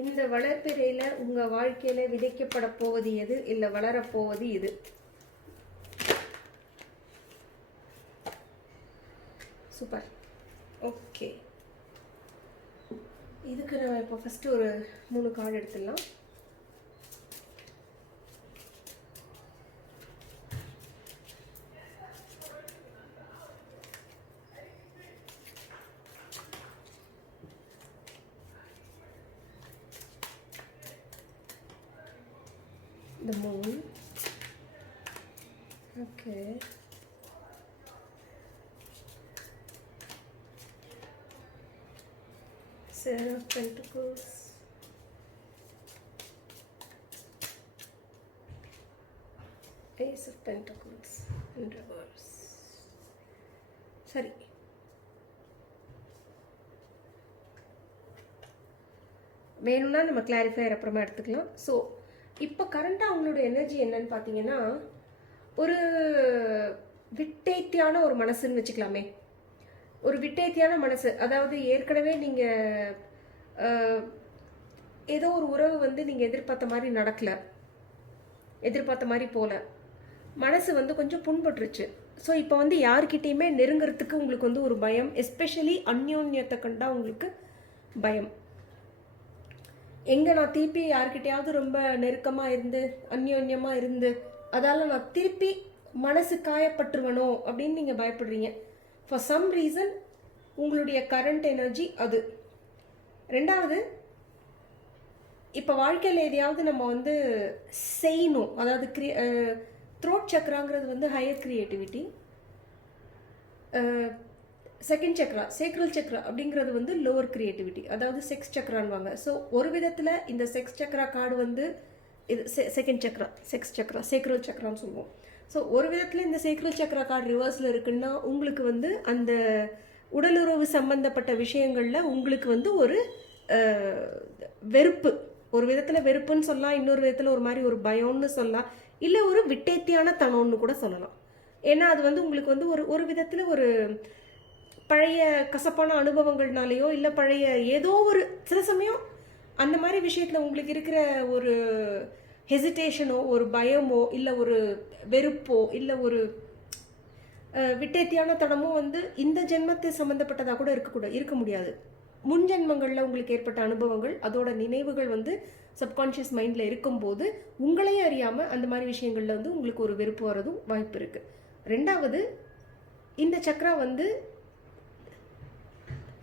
இந்த வளர்ப்பிறையில் உங்கள் வாழ்க்கையில் விதைக்கப்பட போவது எது, இல்லை வளரப்போவது எது? சூப்பர். ஓகே. இதுக்கு நம்ம இப்போ ஃபஸ்ட்டு ஒரு 3 கார்டு எடுத்துடலாம். The moon. Okay. Seven of Pentacles. Ace of Pentacles in reverse. சரி. வேணும்னா நம்ம கிளாரிஃபையர் அப்புறமா எடுத்துக்கலாம். ஸோ இப்போ கரண்டாக அவங்களோட எனர்ஜி என்னன்னு பார்த்தீங்கன்னா, ஒரு விட்டேத்தியான ஒரு மனசுன்னு வச்சுக்கலாமே. ஒரு விட்டேத்தியான மனசு, அதாவது ஏற்கனவே நீங்கள் ஏதோ ஒரு உறவு வந்து நீங்கள் எதிர்பார்த்த மாதிரி நடக்கலை, எதிர்பார்த்த மாதிரி போகல, மனசு வந்து கொஞ்சம் புண்பட்டுருச்சு. ஸோ இப்போ வந்து யார்கிட்டையுமே நெருங்கிறதுக்கு உங்களுக்கு வந்து ஒரு பயம், எஸ்பெஷலி அந்யோன்யத்தை கண்டா உங்களுக்கு பயம். எங்கே நான் திருப்பி யார்கிட்டையாவது ரொம்ப நெருக்கமாக இருந்து அந்யோன்யமாக இருந்து அதால் நான் திருப்பி மனசு காயப்பட்டுருவனோ அப்படின்னு நீங்கள் பயப்படுறீங்க. ஃபார் சம் ரீசன் உங்களுடைய கரண்ட் எனர்ஜி அது. ரெண்டாவது, இப்போ வாழ்க்கையில் எதையாவது நம்ம வந்து செய்யணும், அதாவது த்ரோட் சக்கராங்கிறது வந்து higher creativity, second chakra sacral chakra அப்படிங்கிறது வந்து லோவர் கிரியேட்டிவிட்டி, அதாவது செக்ஸ் சக்ரான்வாங்க. ஸோ ஒரு விதத்தில் இந்த செக்ஸ் சக்ரா கார்டு வந்து இது second chakra, sex chakra sacral சக்ரான்னு சொல்லுவோம். ஸோ ஒரு விதத்தில் இந்த சேக்ரல் சக்ரா கார்டு ரிவர்ஸில் இருக்குன்னா உங்களுக்கு வந்து அந்த உடலுறவு சம்பந்தப்பட்ட விஷயங்களில் உங்களுக்கு வந்து ஒரு வெறுப்பு, ஒரு விதத்தில் வெறுப்புன்னு சொல்லலாம், இன்னொரு விதத்தில் ஒரு மாதிரி ஒரு பயம்னு சொல்லலாம், இல்லை ஒரு விட்டேத்தியான தனம்னு கூட சொல்லலாம். ஏன்னா அது வந்து உங்களுக்கு வந்து ஒரு விதத்தில் ஒரு பழைய கசப்பான அனுபவங்கள்னாலேயோ இல்லை பழைய ஏதோ ஒரு சில சமயம் அந்த மாதிரி விஷயத்தில் உங்களுக்கு இருக்கிற ஒரு ஹெசிடேஷனோ ஒரு பயமோ இல்லை ஒரு வெறுப்போ இல்லை ஒரு விட்டேத்தியான தனமோ வந்து இந்த ஜென்மத்தை சம்மந்தப்பட்டதாக கூட இருக்க முடியாது. முன் ஜென்மங்களில் உங்களுக்கு ஏற்பட்ட அனுபவங்கள், அதோட நினைவுகள் வந்து சப்கான்ஷியஸ் மைண்டில் இருக்கும்போது உங்களையே அறியாமல் அந்த மாதிரி விஷயங்களில் வந்து உங்களுக்கு ஒரு வெறுப்பு வரதும் வாய்ப்பு இருக்குது. ரெண்டாவது, இந்த சக்ரா வந்து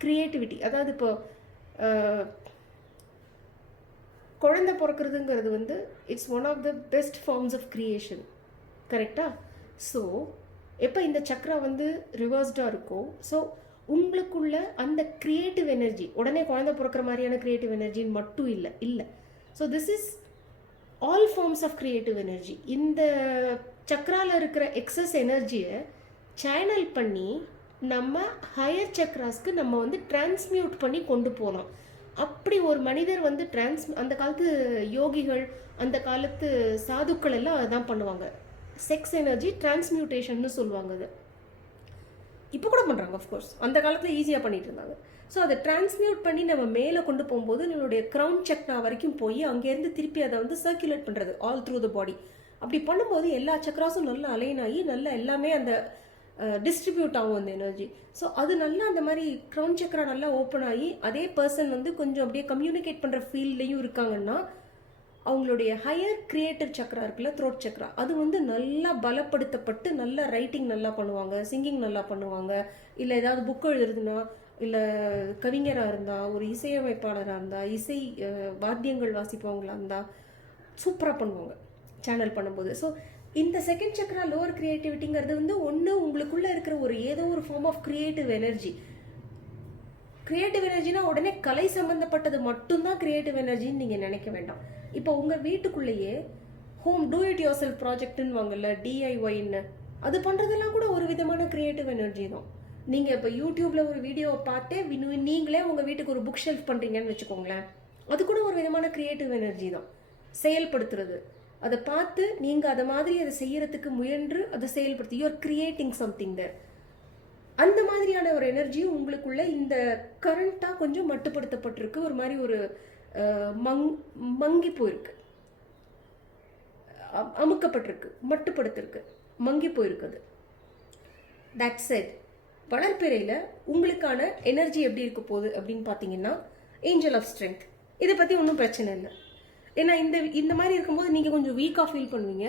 கிரியேட்டிவிட்டி, அதாவது இப்போ குழந்தை பிறக்கிறதுங்கிறது வந்து it's one of the best forms of creation, கரெக்டாக? ஸோ எப்போ இந்த சக்ரா வந்து ரிவர்ஸ்டாக இருக்கோ, ஸோ உங்களுக்குள்ள அந்த கிரியேட்டிவ் எனர்ஜி, உடனே குழந்தை பிறக்கிற மாதிரியான கிரியேட்டிவ் எனர்ஜின்னு மட்டும் இல்லை. So this is all forms of creative energy. இந்த சக்ராவில் இருக்கிற எக்ஸஸ் எனர்ஜியை சேனல் பண்ணி நம்ம ஹையர் சக்ராஸ்க்கு நம்ம வந்து டிரான்ஸ்மியூட் பண்ணி கொண்டு போகலாம். அப்படி ஒரு மனிதர் வந்து அந்த காலத்து யோகிகள், அந்த காலத்து சாதுக்கள் எல்லாம் அதுதான் பண்ணுவாங்க. செக்ஸ் எனர்ஜி டிரான்ஸ்மியூட்டேஷன்னு சொல்லுவாங்க. அது இப்போ கூட பண்ணுறாங்க, ஆஃப்கோர்ஸ். அந்த காலத்தில் ஈஸியாக பண்ணிட்டு இருந்தாங்க. ஸோ அதை டிரான்ஸ்மியூட் பண்ணி நம்ம மேலே கொண்டு போகும்போது நம்மளுடைய க்ரௌன் சக்ரா வரைக்கும் போய் அங்கேருந்து திருப்பி அதை வந்து சர்க்குலேட் பண்ணுறது ஆல் த்ரூ த பாடி. அப்படி பண்ணும்போது எல்லா சக்ராஸும் நல்லா அலைன் ஆகி நல்லா எல்லாமே அந்த டிஸ்ட்ரிபியூட் ஆகும் அந்த எனர்ஜி. ஸோ அது நல்லா அந்த மாதிரி க்ரௌன் சக்ரா நல்லா ஓப்பன் ஆகி அதே பர்சன் வந்து கொஞ்சம் அப்படியே கம்யூனிகேட் பண்ணுற ஃபீல்ட்லேயும் இருக்காங்கன்னா அவங்களுடைய ஹையர் கிரியேட்டிவ் சக்ரா இருக்குல்ல, த்ரோட் சக்ரா, அது வந்து நல்லா பலப்படுத்தப்பட்டு நல்லா ரைட்டிங் நல்லா பண்ணுவாங்க, சிங்கிங் நல்லா பண்ணுவாங்க, இல்லை ஏதாவது புக் எழுதுறதுனா, இல்லை கவிஞராக இருந்தால், ஒரு இசையமைப்பாளராக இருந்தால், இசை வாத்தியங்கள் வாசிப்பவங்களாக இருந்தால் சூப்பராக பண்ணுவாங்க சேனல் பண்ணும்போது. ஸோ இந்த செகண்ட் சக்ரா லோவர் கிரியேட்டிவிட்டிங்கிறது வந்து ஒன்று உங்களுக்குள்ளே இருக்கிற ஒரு ஏதோ ஒரு form of creative energy. Creative எனர்ஜினா உடனே கலை சம்மந்தப்பட்டது மட்டும்தான் கிரியேட்டிவ் எனர்ஜின்னு நீங்கள் நினைக்க வேண்டாம். இப்போ உங்கள் வீட்டுக்குள்ளேயே home do it yourself ப்ராஜெக்ட்னு வாங்கல்ல, டிஐஒய்ன்னு, அது பண்ணுறதெல்லாம் கூட ஒரு விதமான கிரியேட்டிவ் எனர்ஜி தான். நீங்கள் இப்போ யூடியூப்பில் ஒரு வீடியோவை பார்த்தே நீங்களே உங்கள் வீட்டுக்கு ஒரு புக் ஷெல்ஃப் பண்ணுறீங்கன்னு வச்சுக்கோங்களேன், அது கூட ஒரு விதமான கிரியேட்டிவ் எனர்ஜி தான். செயல்படுத்துறது, அதை பார்த்து நீங்கள் அதை மாதிரி அதை செய்யறதுக்கு முயன்று அதை செயல்படுத்தி யூஆர் கிரியேட்டிங் சம்திங் தேர். அந்த மாதிரியான ஒரு எனர்ஜியும் உங்களுக்குள்ள இந்த கரண்ட்டாக கொஞ்சம் மட்டுப்படுத்தப்பட்டிருக்கு, ஒரு மாதிரி ஒரு மங்கி போயிருக்கு, அமுக்கப்பட்டிருக்கு, மட்டுப்படுத்திருக்கு, மங்கி போயிருக்குது. That's it. வளர்ப்பிறையில் உங்களுக்கான எனர்ஜி எப்படி இருக்க போகுது அப்படின்னு பார்த்தீங்கன்னா ஏஞ்சல் ஆஃப் ஸ்ட்ரென்த். இதை பற்றி ஒன்றும் பிரச்சனை இல்லை. ஏன்னா இந்த மாதிரி இருக்கும்போது நீங்கள் கொஞ்சம் வீக்காக ஃபீல் பண்ணுவீங்க.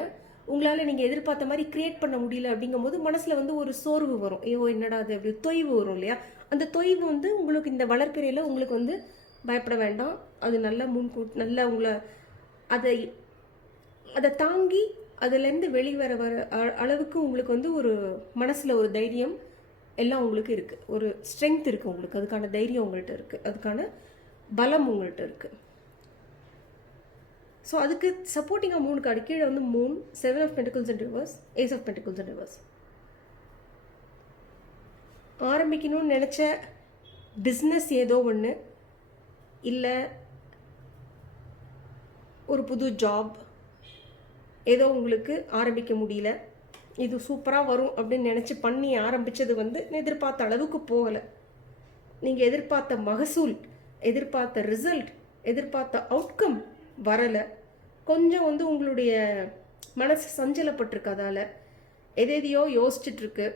உங்களால் நீங்கள் எதிர்பார்த்த மாதிரி கிரியேட் பண்ண முடியல அப்படிங்கும்போது மனசில் வந்து ஒரு சோர்வு வரும், ஐயோ என்னடா அது, அப்படி தொய்வு வரும் இல்லையா? அந்த தொய்வு வந்து உங்களுக்கு இந்த வளர்ப்பிறையில் உங்களுக்கு வந்து பயப்பட வேண்டாம். அது நல்லா நல்லா உங்களை அதை தாங்கி அதுலேருந்து வெளிவர அளவுக்கு உங்களுக்கு வந்து ஒரு மனசில் ஒரு தைரியம் எல்லாம் உங்களுக்கு இருக்குது, ஒரு ஸ்ட்ரென்த் இருக்குது உங்களுக்கு, அதுக்கான தைரியம் உங்கள்கிட்ட இருக்குது, அதுக்கான பலம் உங்கள்கிட்ட இருக்குது. ஸோ அதுக்கு சப்போர்ட்டிங்காக 3 கார்டு கீழே வந்து moon, 7 of pentacles and reverse, ace of pentacles and reverse. ஆரம்பிக்கணும்னு நினச்ச பிஸ்னஸ் ஏதோ ஒன்று, இல்லை ஒரு புது ஜாப் ஏதோ உங்களுக்கு ஆரம்பிக்க முடியல, இது சூப்பராக வரும் அப்படின்னு நினச்சி பண்ணி ஆரம்பித்தது வந்து எதிர்பார்த்த அளவுக்கு போகலை. நீங்கள் எதிர்பார்த்த மகசூல், எதிர்பார்த்த ரிசல்ட், எதிர்பார்த்த அவுட்கம் வரலை. கொஞ்சம் வந்து உங்களுடைய மனசு சஞ்சலப்பட்டிருக்கு, அதால் எதையோ யோசிச்சுட்ருக்கு,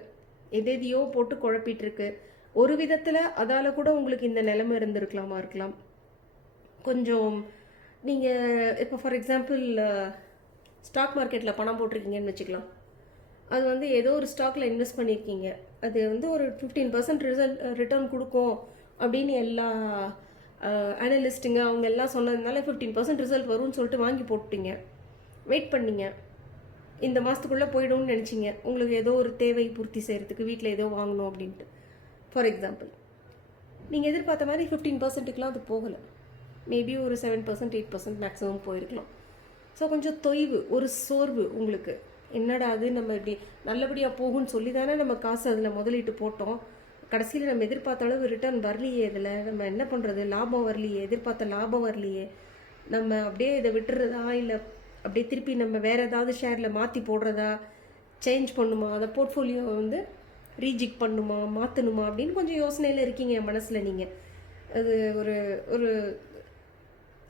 எதையோ போட்டு குழப்பிட்டுருக்கு. ஒரு விதத்தில் அதால் கூட உங்களுக்கு இந்த நிலைமை இருக்கலாம். கொஞ்சம் நீங்கள் இப்போ ஃபார் எக்ஸாம்பிள் ஸ்டாக் மார்க்கெட்டில் பணம் போட்டிருக்கீங்கன்னு வச்சுக்கலாம். அது வந்து ஏதோ ஒரு ஸ்டாக்கில் இன்வெஸ்ட் பண்ணியிருக்கீங்க, அது வந்து ஒரு 15% ரிட்டர்ன் கொடுக்கும் அப்படின்னு எல்லா அனலிஸ்ட்டுங்க அவங்க எல்லாம் சொன்னதுனால 15% ரிசல்ட் வரும்னு சொல்லிட்டு வாங்கி போட்டுட்டீங்க, வெயிட் பண்ணீங்க, இந்த மாதத்துக்குள்ளே போய்டும்னு நினச்சிங்க, உங்களுக்கு ஏதோ ஒரு தேவை பூர்த்தி செய்கிறதுக்கு வீட்டில் ஏதோ வாங்கணும் அப்படின்ட்டு. ஃபார் எக்ஸாம்பிள், நீங்கள் எதிர்பார்த்த மாதிரி 15%க்குலாம் அது போகலை, மேபி ஒரு 7% 8% மேக்ஸிமம் போயிருக்கலாம். ஸோ கொஞ்சம் தொய்வு, ஒரு சோர்வு உங்களுக்கு. என்னடா அது, நம்ம இப்படி நல்லபடியாக போகும்னு சொல்லி தானே நம்ம காசு அதில் முதலீட்டு போட்டோம், கடைசியில் நம்ம எதிர்பார்த்த அளவு ரிட்டர்ன் வரலையே, இதில் நம்ம என்ன பண்ணுறது, லாபம் வரலையே, எதிர்பார்த்த லாபம் வரலையே, நம்ம அப்படியே இதை விட்டுறதா இல்லை அப்படியே திருப்பி நம்ம வேறு ஏதாவது ஷேரில் மாற்றி போடுறதா, சேஞ்ச் பண்ணுமா, அதை போர்ட்ஃபோலியோவை வந்து ரீஜிக் பண்ணுமா, மாற்றணுமா அப்படின்னு கொஞ்சம் யோசனையில் இருக்கீங்க என் மனசில். நீங்கள் அது ஒரு ஒரு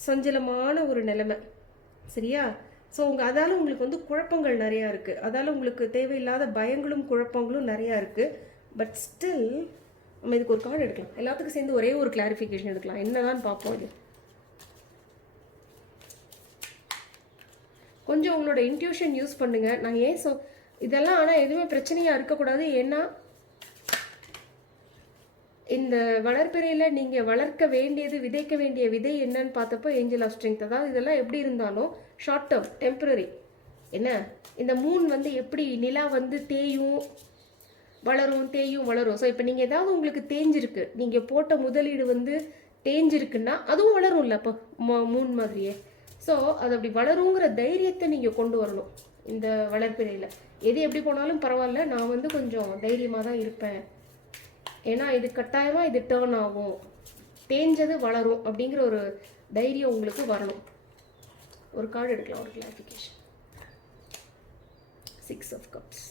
சஞ்சலமான ஒரு நிலைமை, சரியா? ஸோ அதால் உங்களுக்கு வந்து குழப்பங்கள் நிறையா இருக்குது, அதால் உங்களுக்கு தேவையில்லாத பயங்களும் குழப்பங்களும் நிறையா இருக்குது. பட் ஸ்டில் நம்ம இதுக்கு ஒரு கார்டு எடுக்கலாம், எல்லாத்துக்கும் சேர்ந்து ஒரே ஒரு கிளாரிஃபிகேஷன் எடுக்கலாம், என்னதான் பார்ப்போம். இது கொஞ்சம் உங்களோட இன்ட்யூஷன் யூஸ் பண்ணுங்கள். நான் ஏன் இதெல்லாம் ஆனால் எதுவுமே பிரச்சனையாக இருக்கக்கூடாது. ஏன்னா இந்த வளர்ப்பிறையில் நீங்கள் வளர்க்க வேண்டியது, விதைக்க வேண்டிய விதை என்னன்னு பார்த்தப்போ ஏஞ்சல் ஆஃப் ஸ்ட்ரென்த். அதாவது இதெல்லாம் எப்படி இருந்தாலும் ஷார்ட் டேர்ம், டெம்பரரி. என்ன, இந்த மூன் வந்து எப்படி நிலா வந்து தேயும் வளரும், தேயும் வளரும். ஸோ இப்போ நீங்கள் ஏதாவது உங்களுக்கு தேஞ்சிருக்கு, நீங்கள் போட்ட முதலீடு வந்து தேஞ்சிருக்குன்னா அதுவும் வளரும்ல அப்போ மூன் மாதிரியே. ஸோ அது அப்படி வளருங்கிற தைரியத்தை நீங்கள் கொண்டு வரணும் இந்த வளர்ப்பிறையில். எது எப்படி போனாலும் பரவாயில்ல, நான் வந்து கொஞ்சம் தைரியமாக தான் இருப்பேன், ஏன்னா இது கட்டாயமாக இது டேர்ன் ஆகும், தேஞ்சது வளரும் அப்படிங்கிற ஒரு தைரியம் உங்களுக்கு வரணும். ஒரு கார்டு எடுக்கலாம், ஒரு clarification. 6 of Cups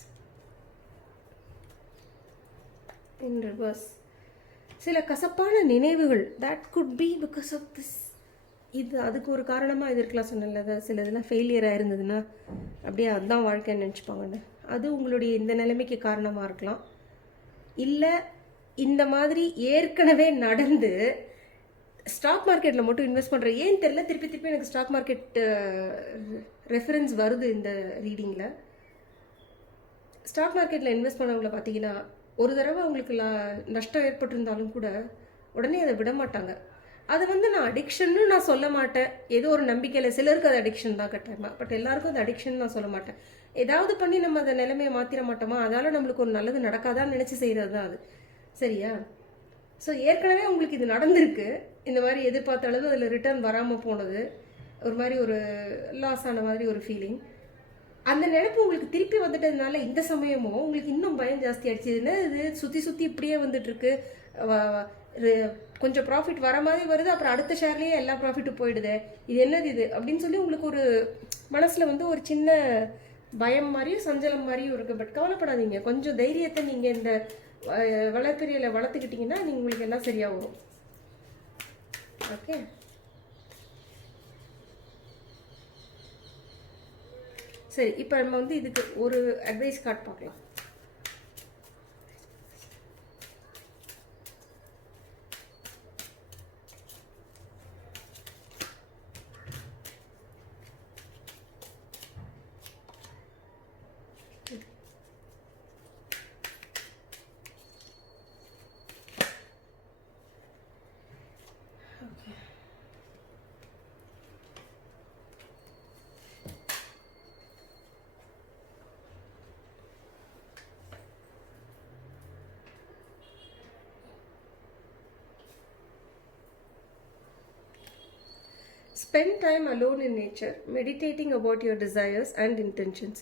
in reverse. சில கசப்பான நினைவுகள், that could be because of this. இது அதுக்கு ஒரு காரணமாக இது இருக்கலாம் சொன்னல. சில இதெல்லாம் ஃபெயிலியராக இருந்ததுன்னா அப்படியே அதுதான் வாழ்க்கைன்னு நினச்சிப்பாங்கன்னு, அது உங்களுடைய இந்த நிலைமைக்கு காரணமாக இருக்கலாம். இல்லை இந்த மாதிரி ஏற்கனவே நடந்து ஸ்டாக் மார்க்கெட்டில் மட்டும் இன்வெஸ்ட் பண்ணுற, ஏன் தெரியல திருப்பி திருப்பி எனக்கு ஸ்டாக் மார்க்கெட் ரெஃபரன்ஸ் வருது இந்த ரீடிங்கில். ஸ்டாக் மார்க்கெட்டில் இன்வெஸ்ட் பண்ணவங்கள பார்த்தீங்கன்னா ஒரு தடவை அவங்களுக்கு நஷ்டம் ஏற்பட்டிருந்தாலும் கூட உடனே அதை விட மாட்டாங்க. அது வந்து நான் அடிக்ஷன்னு நான் சொல்ல மாட்டேன், ஏதோ ஒரு நம்பிக்கையில் சிலருக்கு அது அடிக்ஷன் தான் கட்டாயமா, பட் எல்லாருக்கும் அது அடிக்ஷன் நான் சொல்ல மாட்டேன். ஏதாவது பண்ணி நம்ம அந்த நிலைமையை மாற்றிட மாட்டோமா, அதால் நம்மளுக்கு ஒரு நல்லது நடக்காதான்னு நினச்சி செய்கிறது தான் அது, சரியா? ஸோ ஏற்கனவே உங்களுக்கு இது நடந்திருக்கு, இந்த மாதிரி எதிர்பார்த்த அளவு அதில் ரிட்டர்ன் வராமல் போனது, ஒரு மாதிரி ஒரு லாஸ் ஆன மாதிரி ஒரு ஃபீலிங். அந்த நினைப்பு உங்களுக்கு திருப்பி வந்துட்டதுனால இந்த சமயமும் உங்களுக்கு இன்னும் பயம் ஜாஸ்தி ஆயிடுச்சுன்னா, இது சுற்றி சுற்றி இப்படியே வந்துட்டுருக்கு, கொஞ்சம் ப்ராஃபிட் வர மாதிரி வருது, அப்புறம் அடுத்த ஷேர்லேயே எல்லா ப்ராஃபிட்டும் போயிடுது, இது என்னது இது அப்படின்னு சொல்லி உங்களுக்கு ஒரு மனசில் வந்து ஒரு சின்ன பயம் மாதிரியும் சஞ்சலம் மாதிரியும் இருக்குது. பட் கவலைப்படாதீங்க, கொஞ்சம் தைரியத்தை நீங்கள் இந்த வளர்ப்பிறையில் வளர்த்துக்கிட்டிங்கன்னா நீங்கள் உங்களுக்கு எல்லாம் சரியாக வரும். ஓகே, சரி. இப்போ நம்ம வந்து இதுக்கு ஒரு அட்வைஸ் கார்டு பார்க்கலாம். Spend time alone in nature, meditating about your desires and intentions.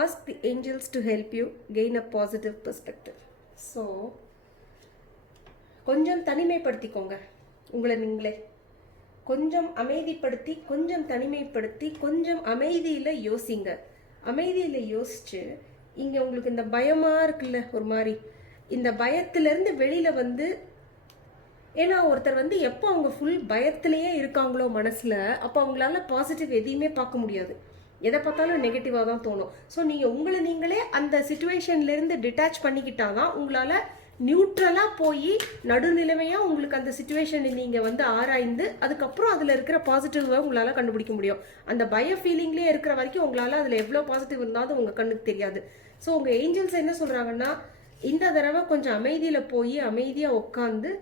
Ask the angels to help you gain a positive perspective. So, கொஞ்சம் தனிமைப்படுத்திக்கோங்க உங்களை நீங்களே, கொஞ்சம் அமைதிப்படுத்தி, கொஞ்சம் தனிமைப்படுத்தி, கொஞ்சம் அமைதியில் யோசிங்க. அமைதியில் யோசிச்சு இங்கே உங்களுக்கு இந்த பயமாக இருக்குல்ல ஒரு மாதிரி, இந்த பயத்திலேருந்து வெளியில் வந்து, ஏன்னா ஒருத்தர் வந்து எப்போ அவங்க ஃபுல் பயத்திலேயே இருக்காங்களோ மனசில், அப்போ அவங்களால பாசிட்டிவ் எதையுமே பார்க்க முடியாது, எதை பார்த்தாலும் நெகட்டிவாக தான் தோணும். ஸோ நீங்கள் உங்களை நீங்களே அந்த சுச்சுவேஷன்லேருந்து டிட்டாச் பண்ணிக்கிட்டாதான் உங்களால் நியூட்ரலாக போய் நடுநிலைமையாக உங்களுக்கு அந்த சுச்சுவேஷனை நீங்கள் வந்து ஆராய்ந்து அதுக்கப்புறம் அதில் இருக்கிற பாசிட்டிவாக உங்களால் கண்டுபிடிக்க முடியும். அந்த பய ஃபீலிங்லேயே இருக்கிற வரைக்கும் உங்களால் அதில் எவ்வளோ பாசிட்டிவ் இருந்தாலும் உங்கள் கண்ணுக்கு தெரியாது. ஸோ உங்கள் ஏஞ்சல்ஸ் என்ன சொல்கிறாங்கன்னா, இந்த தடவை கொஞ்சம் அமைதியில் போய் அமைதியாக உட்காந்து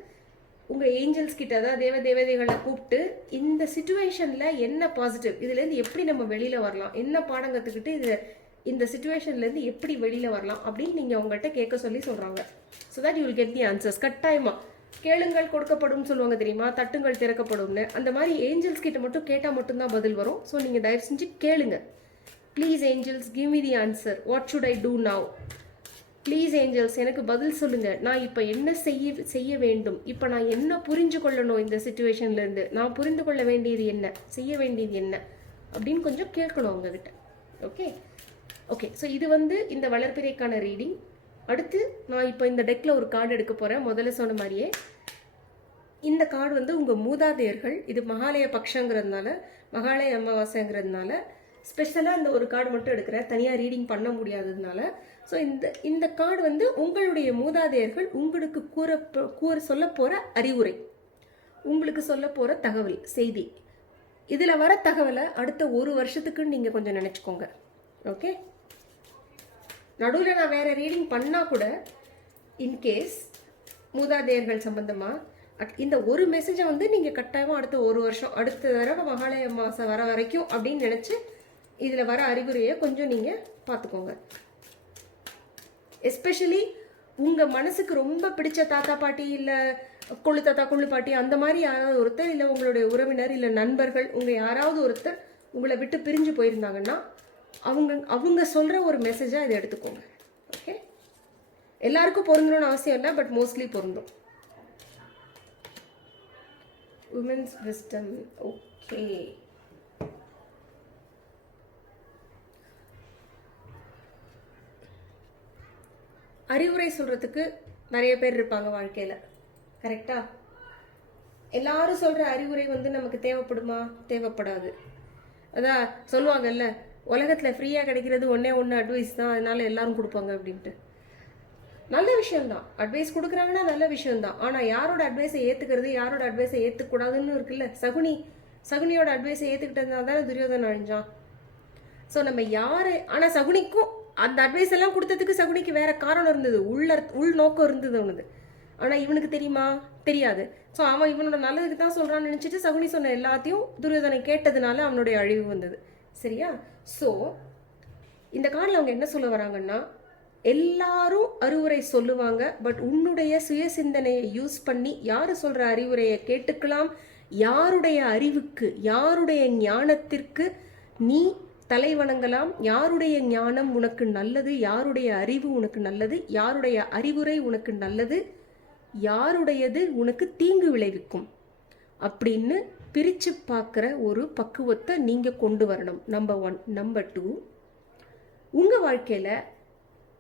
உங்கள் ஏஞ்சல்ஸ் கிட்ட, அதாவது தேவதைகளை கூப்பிட்டு இந்த சுச்சுவேஷனில் என்ன பாசிட்டிவ், இதுலேருந்து எப்படி நம்ம வெளியில் வரலாம், என்ன பாடம் கற்றுக்கிட்டு இந்த சுச்சுவேஷன்லேருந்து எப்படி வெளியில் வரலாம் அப்படின்னு நீங்கள் அவங்ககிட்ட கேட்க சொல்லி சொல்கிறாங்க. So that you will get the answers. கட்டாயமாக கேளுங்கள் கொடுக்கப்படும் சொல்லுவாங்க தெரியுமா, தட்டுங்கள் திறக்கப்படும்னு. அந்த மாதிரி ஏஞ்சல்ஸ் கிட்ட மட்டும் கேட்டால் மட்டும்தான் பதில் வரும். ஸோ நீங்கள் தயவு செஞ்சு கேளுங்க. Please angels give me the answer, what should I do now. Please angels எனக்கு பதில் சொல்லுங்கள், நான் இப்போ என்ன செய்ய வேண்டும், இப்போ நான் என்ன புரிஞ்சு கொள்ளணும், இந்த சுச்சுவேஷன்லேருந்து நான் புரிந்து கொள்ள வேண்டியது என்ன, செய்ய வேண்டியது என்ன அப்படின்னு கொஞ்சம் கேட்கணும் அவங்கக்கிட்ட. ஓகே. ஸோ இது இந்த வளர்பிறைக்கான ரீடிங். அடுத்து நான் இப்போ இந்த டெக்கில் ஒரு கார்டு எடுக்க போகிறேன். முதல்ல சொன்ன மாதிரியே இந்த கார்டு உங்கள் மூதாதையர்கள், இது மகாலய பக்ஷங்கிறதுனால, மகாலய அமாவாசைங்கிறதுனால ஸ்பெஷலாக இந்த ஒரு கார்டு மட்டும் எடுக்கிறேன், தனியாக ரீடிங் பண்ண முடியாததுனால. ஸோ இந்த கார்டு உங்களுடைய மூதாதையர்கள் உங்களுக்கு சொல்ல போகிற அறிவுரை, உங்களுக்கு சொல்ல போகிற தகவல், செய்தி. இதில் வர தகவலை அடுத்த ஒரு வருஷத்துக்குன்னு நீங்கள் கொஞ்சம் நினச்சிக்கோங்க. ஓகே, நடுவில் நான் வேறு ரீடிங் பண்ணால் கூட இன்கேஸ் மூதாதையர்கள் சம்பந்தமாக இந்த ஒரு மெசேஜை நீங்கள் கட்டாயமாக அடுத்த ஒரு வருஷம், அடுத்த தடவை மகாலய மாதம் வர வரைக்கும் அப்படின்னு நினச்சி இதில் வர அறிகுறியை கொஞ்சம் நீங்கள் பார்த்துக்கோங்க. எஸ்பெஷலி உங்கள் மனசுக்கு ரொம்ப பிடிச்ச தாத்தா பாட்டி, இல்லை கொள்ளு தாத்தா கொள்ளு பாட்டி, அந்த மாதிரி யாராவது ஒருத்தர், இல்லை உங்களுடைய உறவினர், இல்லை நண்பர்கள், உங்கள் யாராவது ஒருத்தர் உங்களை விட்டு பிரிஞ்சு போயிருந்தாங்கன்னா அவங்க சொல்கிற ஒரு மெசேஜாக இதை எடுத்துக்கோங்க. ஓகே, எல்லாருக்கும் பொருந்தணும்னு அவசியம் இல்லை, பட் மோஸ்ட்லி பொருந்தும். Women's wisdom. ஓகே, அறிவுரை சொல்கிறதுக்கு நிறைய பேர் இருப்பாங்க வாழ்க்கையில், கரெக்டா? எல்லாரும் சொல்கிற அறிவுரை நமக்கு தேவைப்படுமா? தேவைப்படாது. அதான் சொல்லுவாங்கல்ல, உலகத்தில் ஃப்ரீயாக கிடைக்கிறது ஒன்றே ஒன்று அட்வைஸ் தான், அதனால எல்லாரும் கொடுப்பாங்க அப்படின்ட்டு. நல்ல விஷயம்தான், அட்வைஸ் கொடுக்குறாங்கன்னா நல்ல விஷயம்தான். ஆனால் யாரோட அட்வைஸை ஏற்றுக்கிறது, யாரோட அட்வைஸை ஏற்றுக்கூடாதுன்னு இருக்குல்ல. சகுனியோட அட்வைஸை ஏற்றுக்கிட்டதுனால தானே துரியோதனன் அழிஞ்சான். ஸோ நம்ம யார், ஆனால் சகுனிக்கும் அந்த அட்வைஸ் எல்லாம் கொடுத்ததுக்கு சகுனிக்கு வேற காரணம் இருந்தது, உள் நோக்கம் இருந்தது அவனுக்கு. ஆனால் இவனுக்கு தெரியுமா? தெரியாது. ஸோ அவன் இவனோட நல்லதுக்கு தான் சொல்கிறான்னு நினச்சிட்டு சகுனி சொன்ன எல்லாத்தையும் துரியோதனை கேட்டதுனால அவனுடைய அழிவு வந்தது. சரியா? ஸோ இந்த கார்டில் அவங்க என்ன சொல்ல வராங்கன்னா, எல்லாரும் அறிவுரை சொல்லுவாங்க, பட் உன்னுடைய சுய சிந்தனையை யூஸ் பண்ணி யார் சொல்கிற அறிவுரையை கேட்டுக்கலாம். யாருடைய அறிவுக்கு, யாருடைய ஞானத்திற்கு நீ தலை வணங்கலாம். யாருடைய ஞானம் உனக்கு நல்லது, யாருடைய அறிவு உனக்கு நல்லது, யாருடைய அறிவுரை உனக்கு நல்லது, யாருடையது உனக்கு தீங்கு விளைவிக்கும் அப்படின்னு பிரித்து பார்க்குற ஒரு பக்குவத்தை நீங்கள் கொண்டு வரணும். நம்பர் 1. நம்பர் 2, உங்கள் வாழ்க்கையில்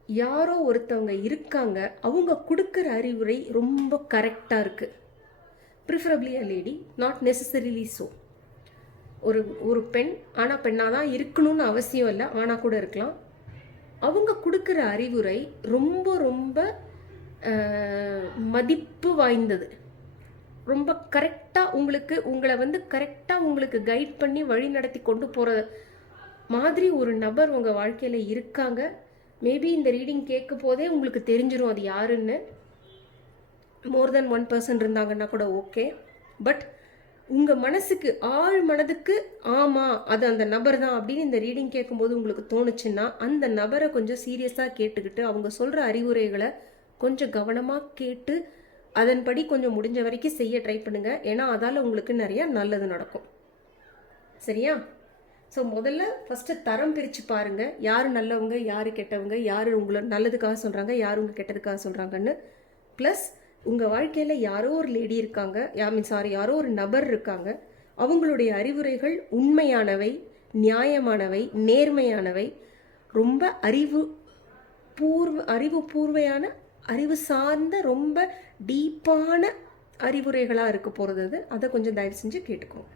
யாரோ ஒருத்தவங்க இருக்காங்க, அவங்க கொடுக்குற அறிவுரை ரொம்ப கரெக்டாக இருக்குது. Preferably a lady, not necessarily so. ஒரு பெண், ஆனால் பெண்ணாக தான் இருக்கணும்னு அவசியம் இல்லை, ஆனால் கூட இருக்கலாம். அவங்க கொடுக்குற அறிவுரை ரொம்ப ரொம்ப மதிப்பு வாய்ந்தது, ரொம்ப கரெக்டாக உங்களை கரெக்டாக உங்களுக்கு கைட் பண்ணி வழி நடத்தி கொண்டு போகிற மாதிரி ஒரு நபர் உங்கள் வாழ்க்கையில் இருக்காங்க. மேபி இந்த ரீடிங் கேட்கும் போதே உங்களுக்கு தெரிஞ்சிடும் அது யாருன்னு. மோர் தென் 1% இருந்தாங்கன்னா கூட ஓகே. பட் உங்கள் மனசுக்கு, ஆழ் மனதுக்கு ஆமாம் அது அந்த நபர் தான் அப்படின்னு இந்த ரீடிங் கேட்கும்போது உங்களுக்கு தோணுச்சுன்னா, அந்த நபரை கொஞ்சம் சீரியஸாக கேட்டுக்கிட்டு அவங்க சொல்கிற அறிவுரைகளை கொஞ்சம் கவனமாக கேட்டு அதன்படி கொஞ்சம் முடிஞ்ச வரைக்கும் செய்ய ட்ரை பண்ணுங்கள். ஏன்னா அதால் உங்களுக்கு நிறையா நல்லது நடக்கும். சரியா? ஸோ முதல்ல ஃபஸ்ட்டு தரம் பிரித்து பாருங்கள், யார் நல்லவங்க, யார் கெட்டவங்க, யார் உங்களை நல்லதுக்காக சொல்கிறாங்க, யார் உங்கள் கெட்டதுக்காக சொல்கிறாங்கன்னு. ப்ளஸ் உங்கள் வாழ்க்கையில் யாரோ ஒரு லேடி இருக்காங்க, யாரோ ஒரு நபர் இருக்காங்க, அவங்களுடைய அறிவுரைகள் உண்மையானவை, நியாயமானவை, நேர்மையானவை, ரொம்ப அறிவுபூர்வையான, அறிவு சார்ந்த, ரொம்ப டீப்பான அறிவுரைகளாக இருக்க போகிறது. அதை கொஞ்சம் தயவு செஞ்சு கேட்டுக்கோங்க.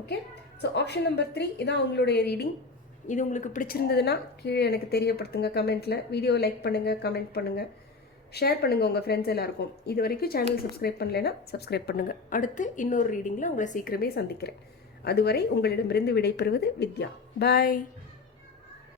ஓகே, ஸோ ஆப்ஷன் நம்பர் 3 இதான் உங்களுடைய ரீடிங். இது உங்களுக்கு பிடிச்சிருந்ததுன்னா கீழே எனக்கு தெரியப்படுத்துங்க கமெண்ட்டில். வீடியோ லைக் பண்ணுங்கள், கமெண்ட் பண்ணுங்கள், ஷேர் பண்ணுங்கள் உங்கள் ஃப்ரெண்ட்ஸ் எல்லாருக்கும். இது வரைக்கும் சேனல் சப்ஸ்கிரைப் பண்ணலைன்னா சப்ஸ்கிரைப் பண்ணுங்கள். அடுத்து இன்னொரு ரீடிங்கில் உங்களை சீக்கிரமே சந்திக்கிறேன். அதுவரை உங்களிடமிருந்து விடைபெறுவது வித்யா. பாய்.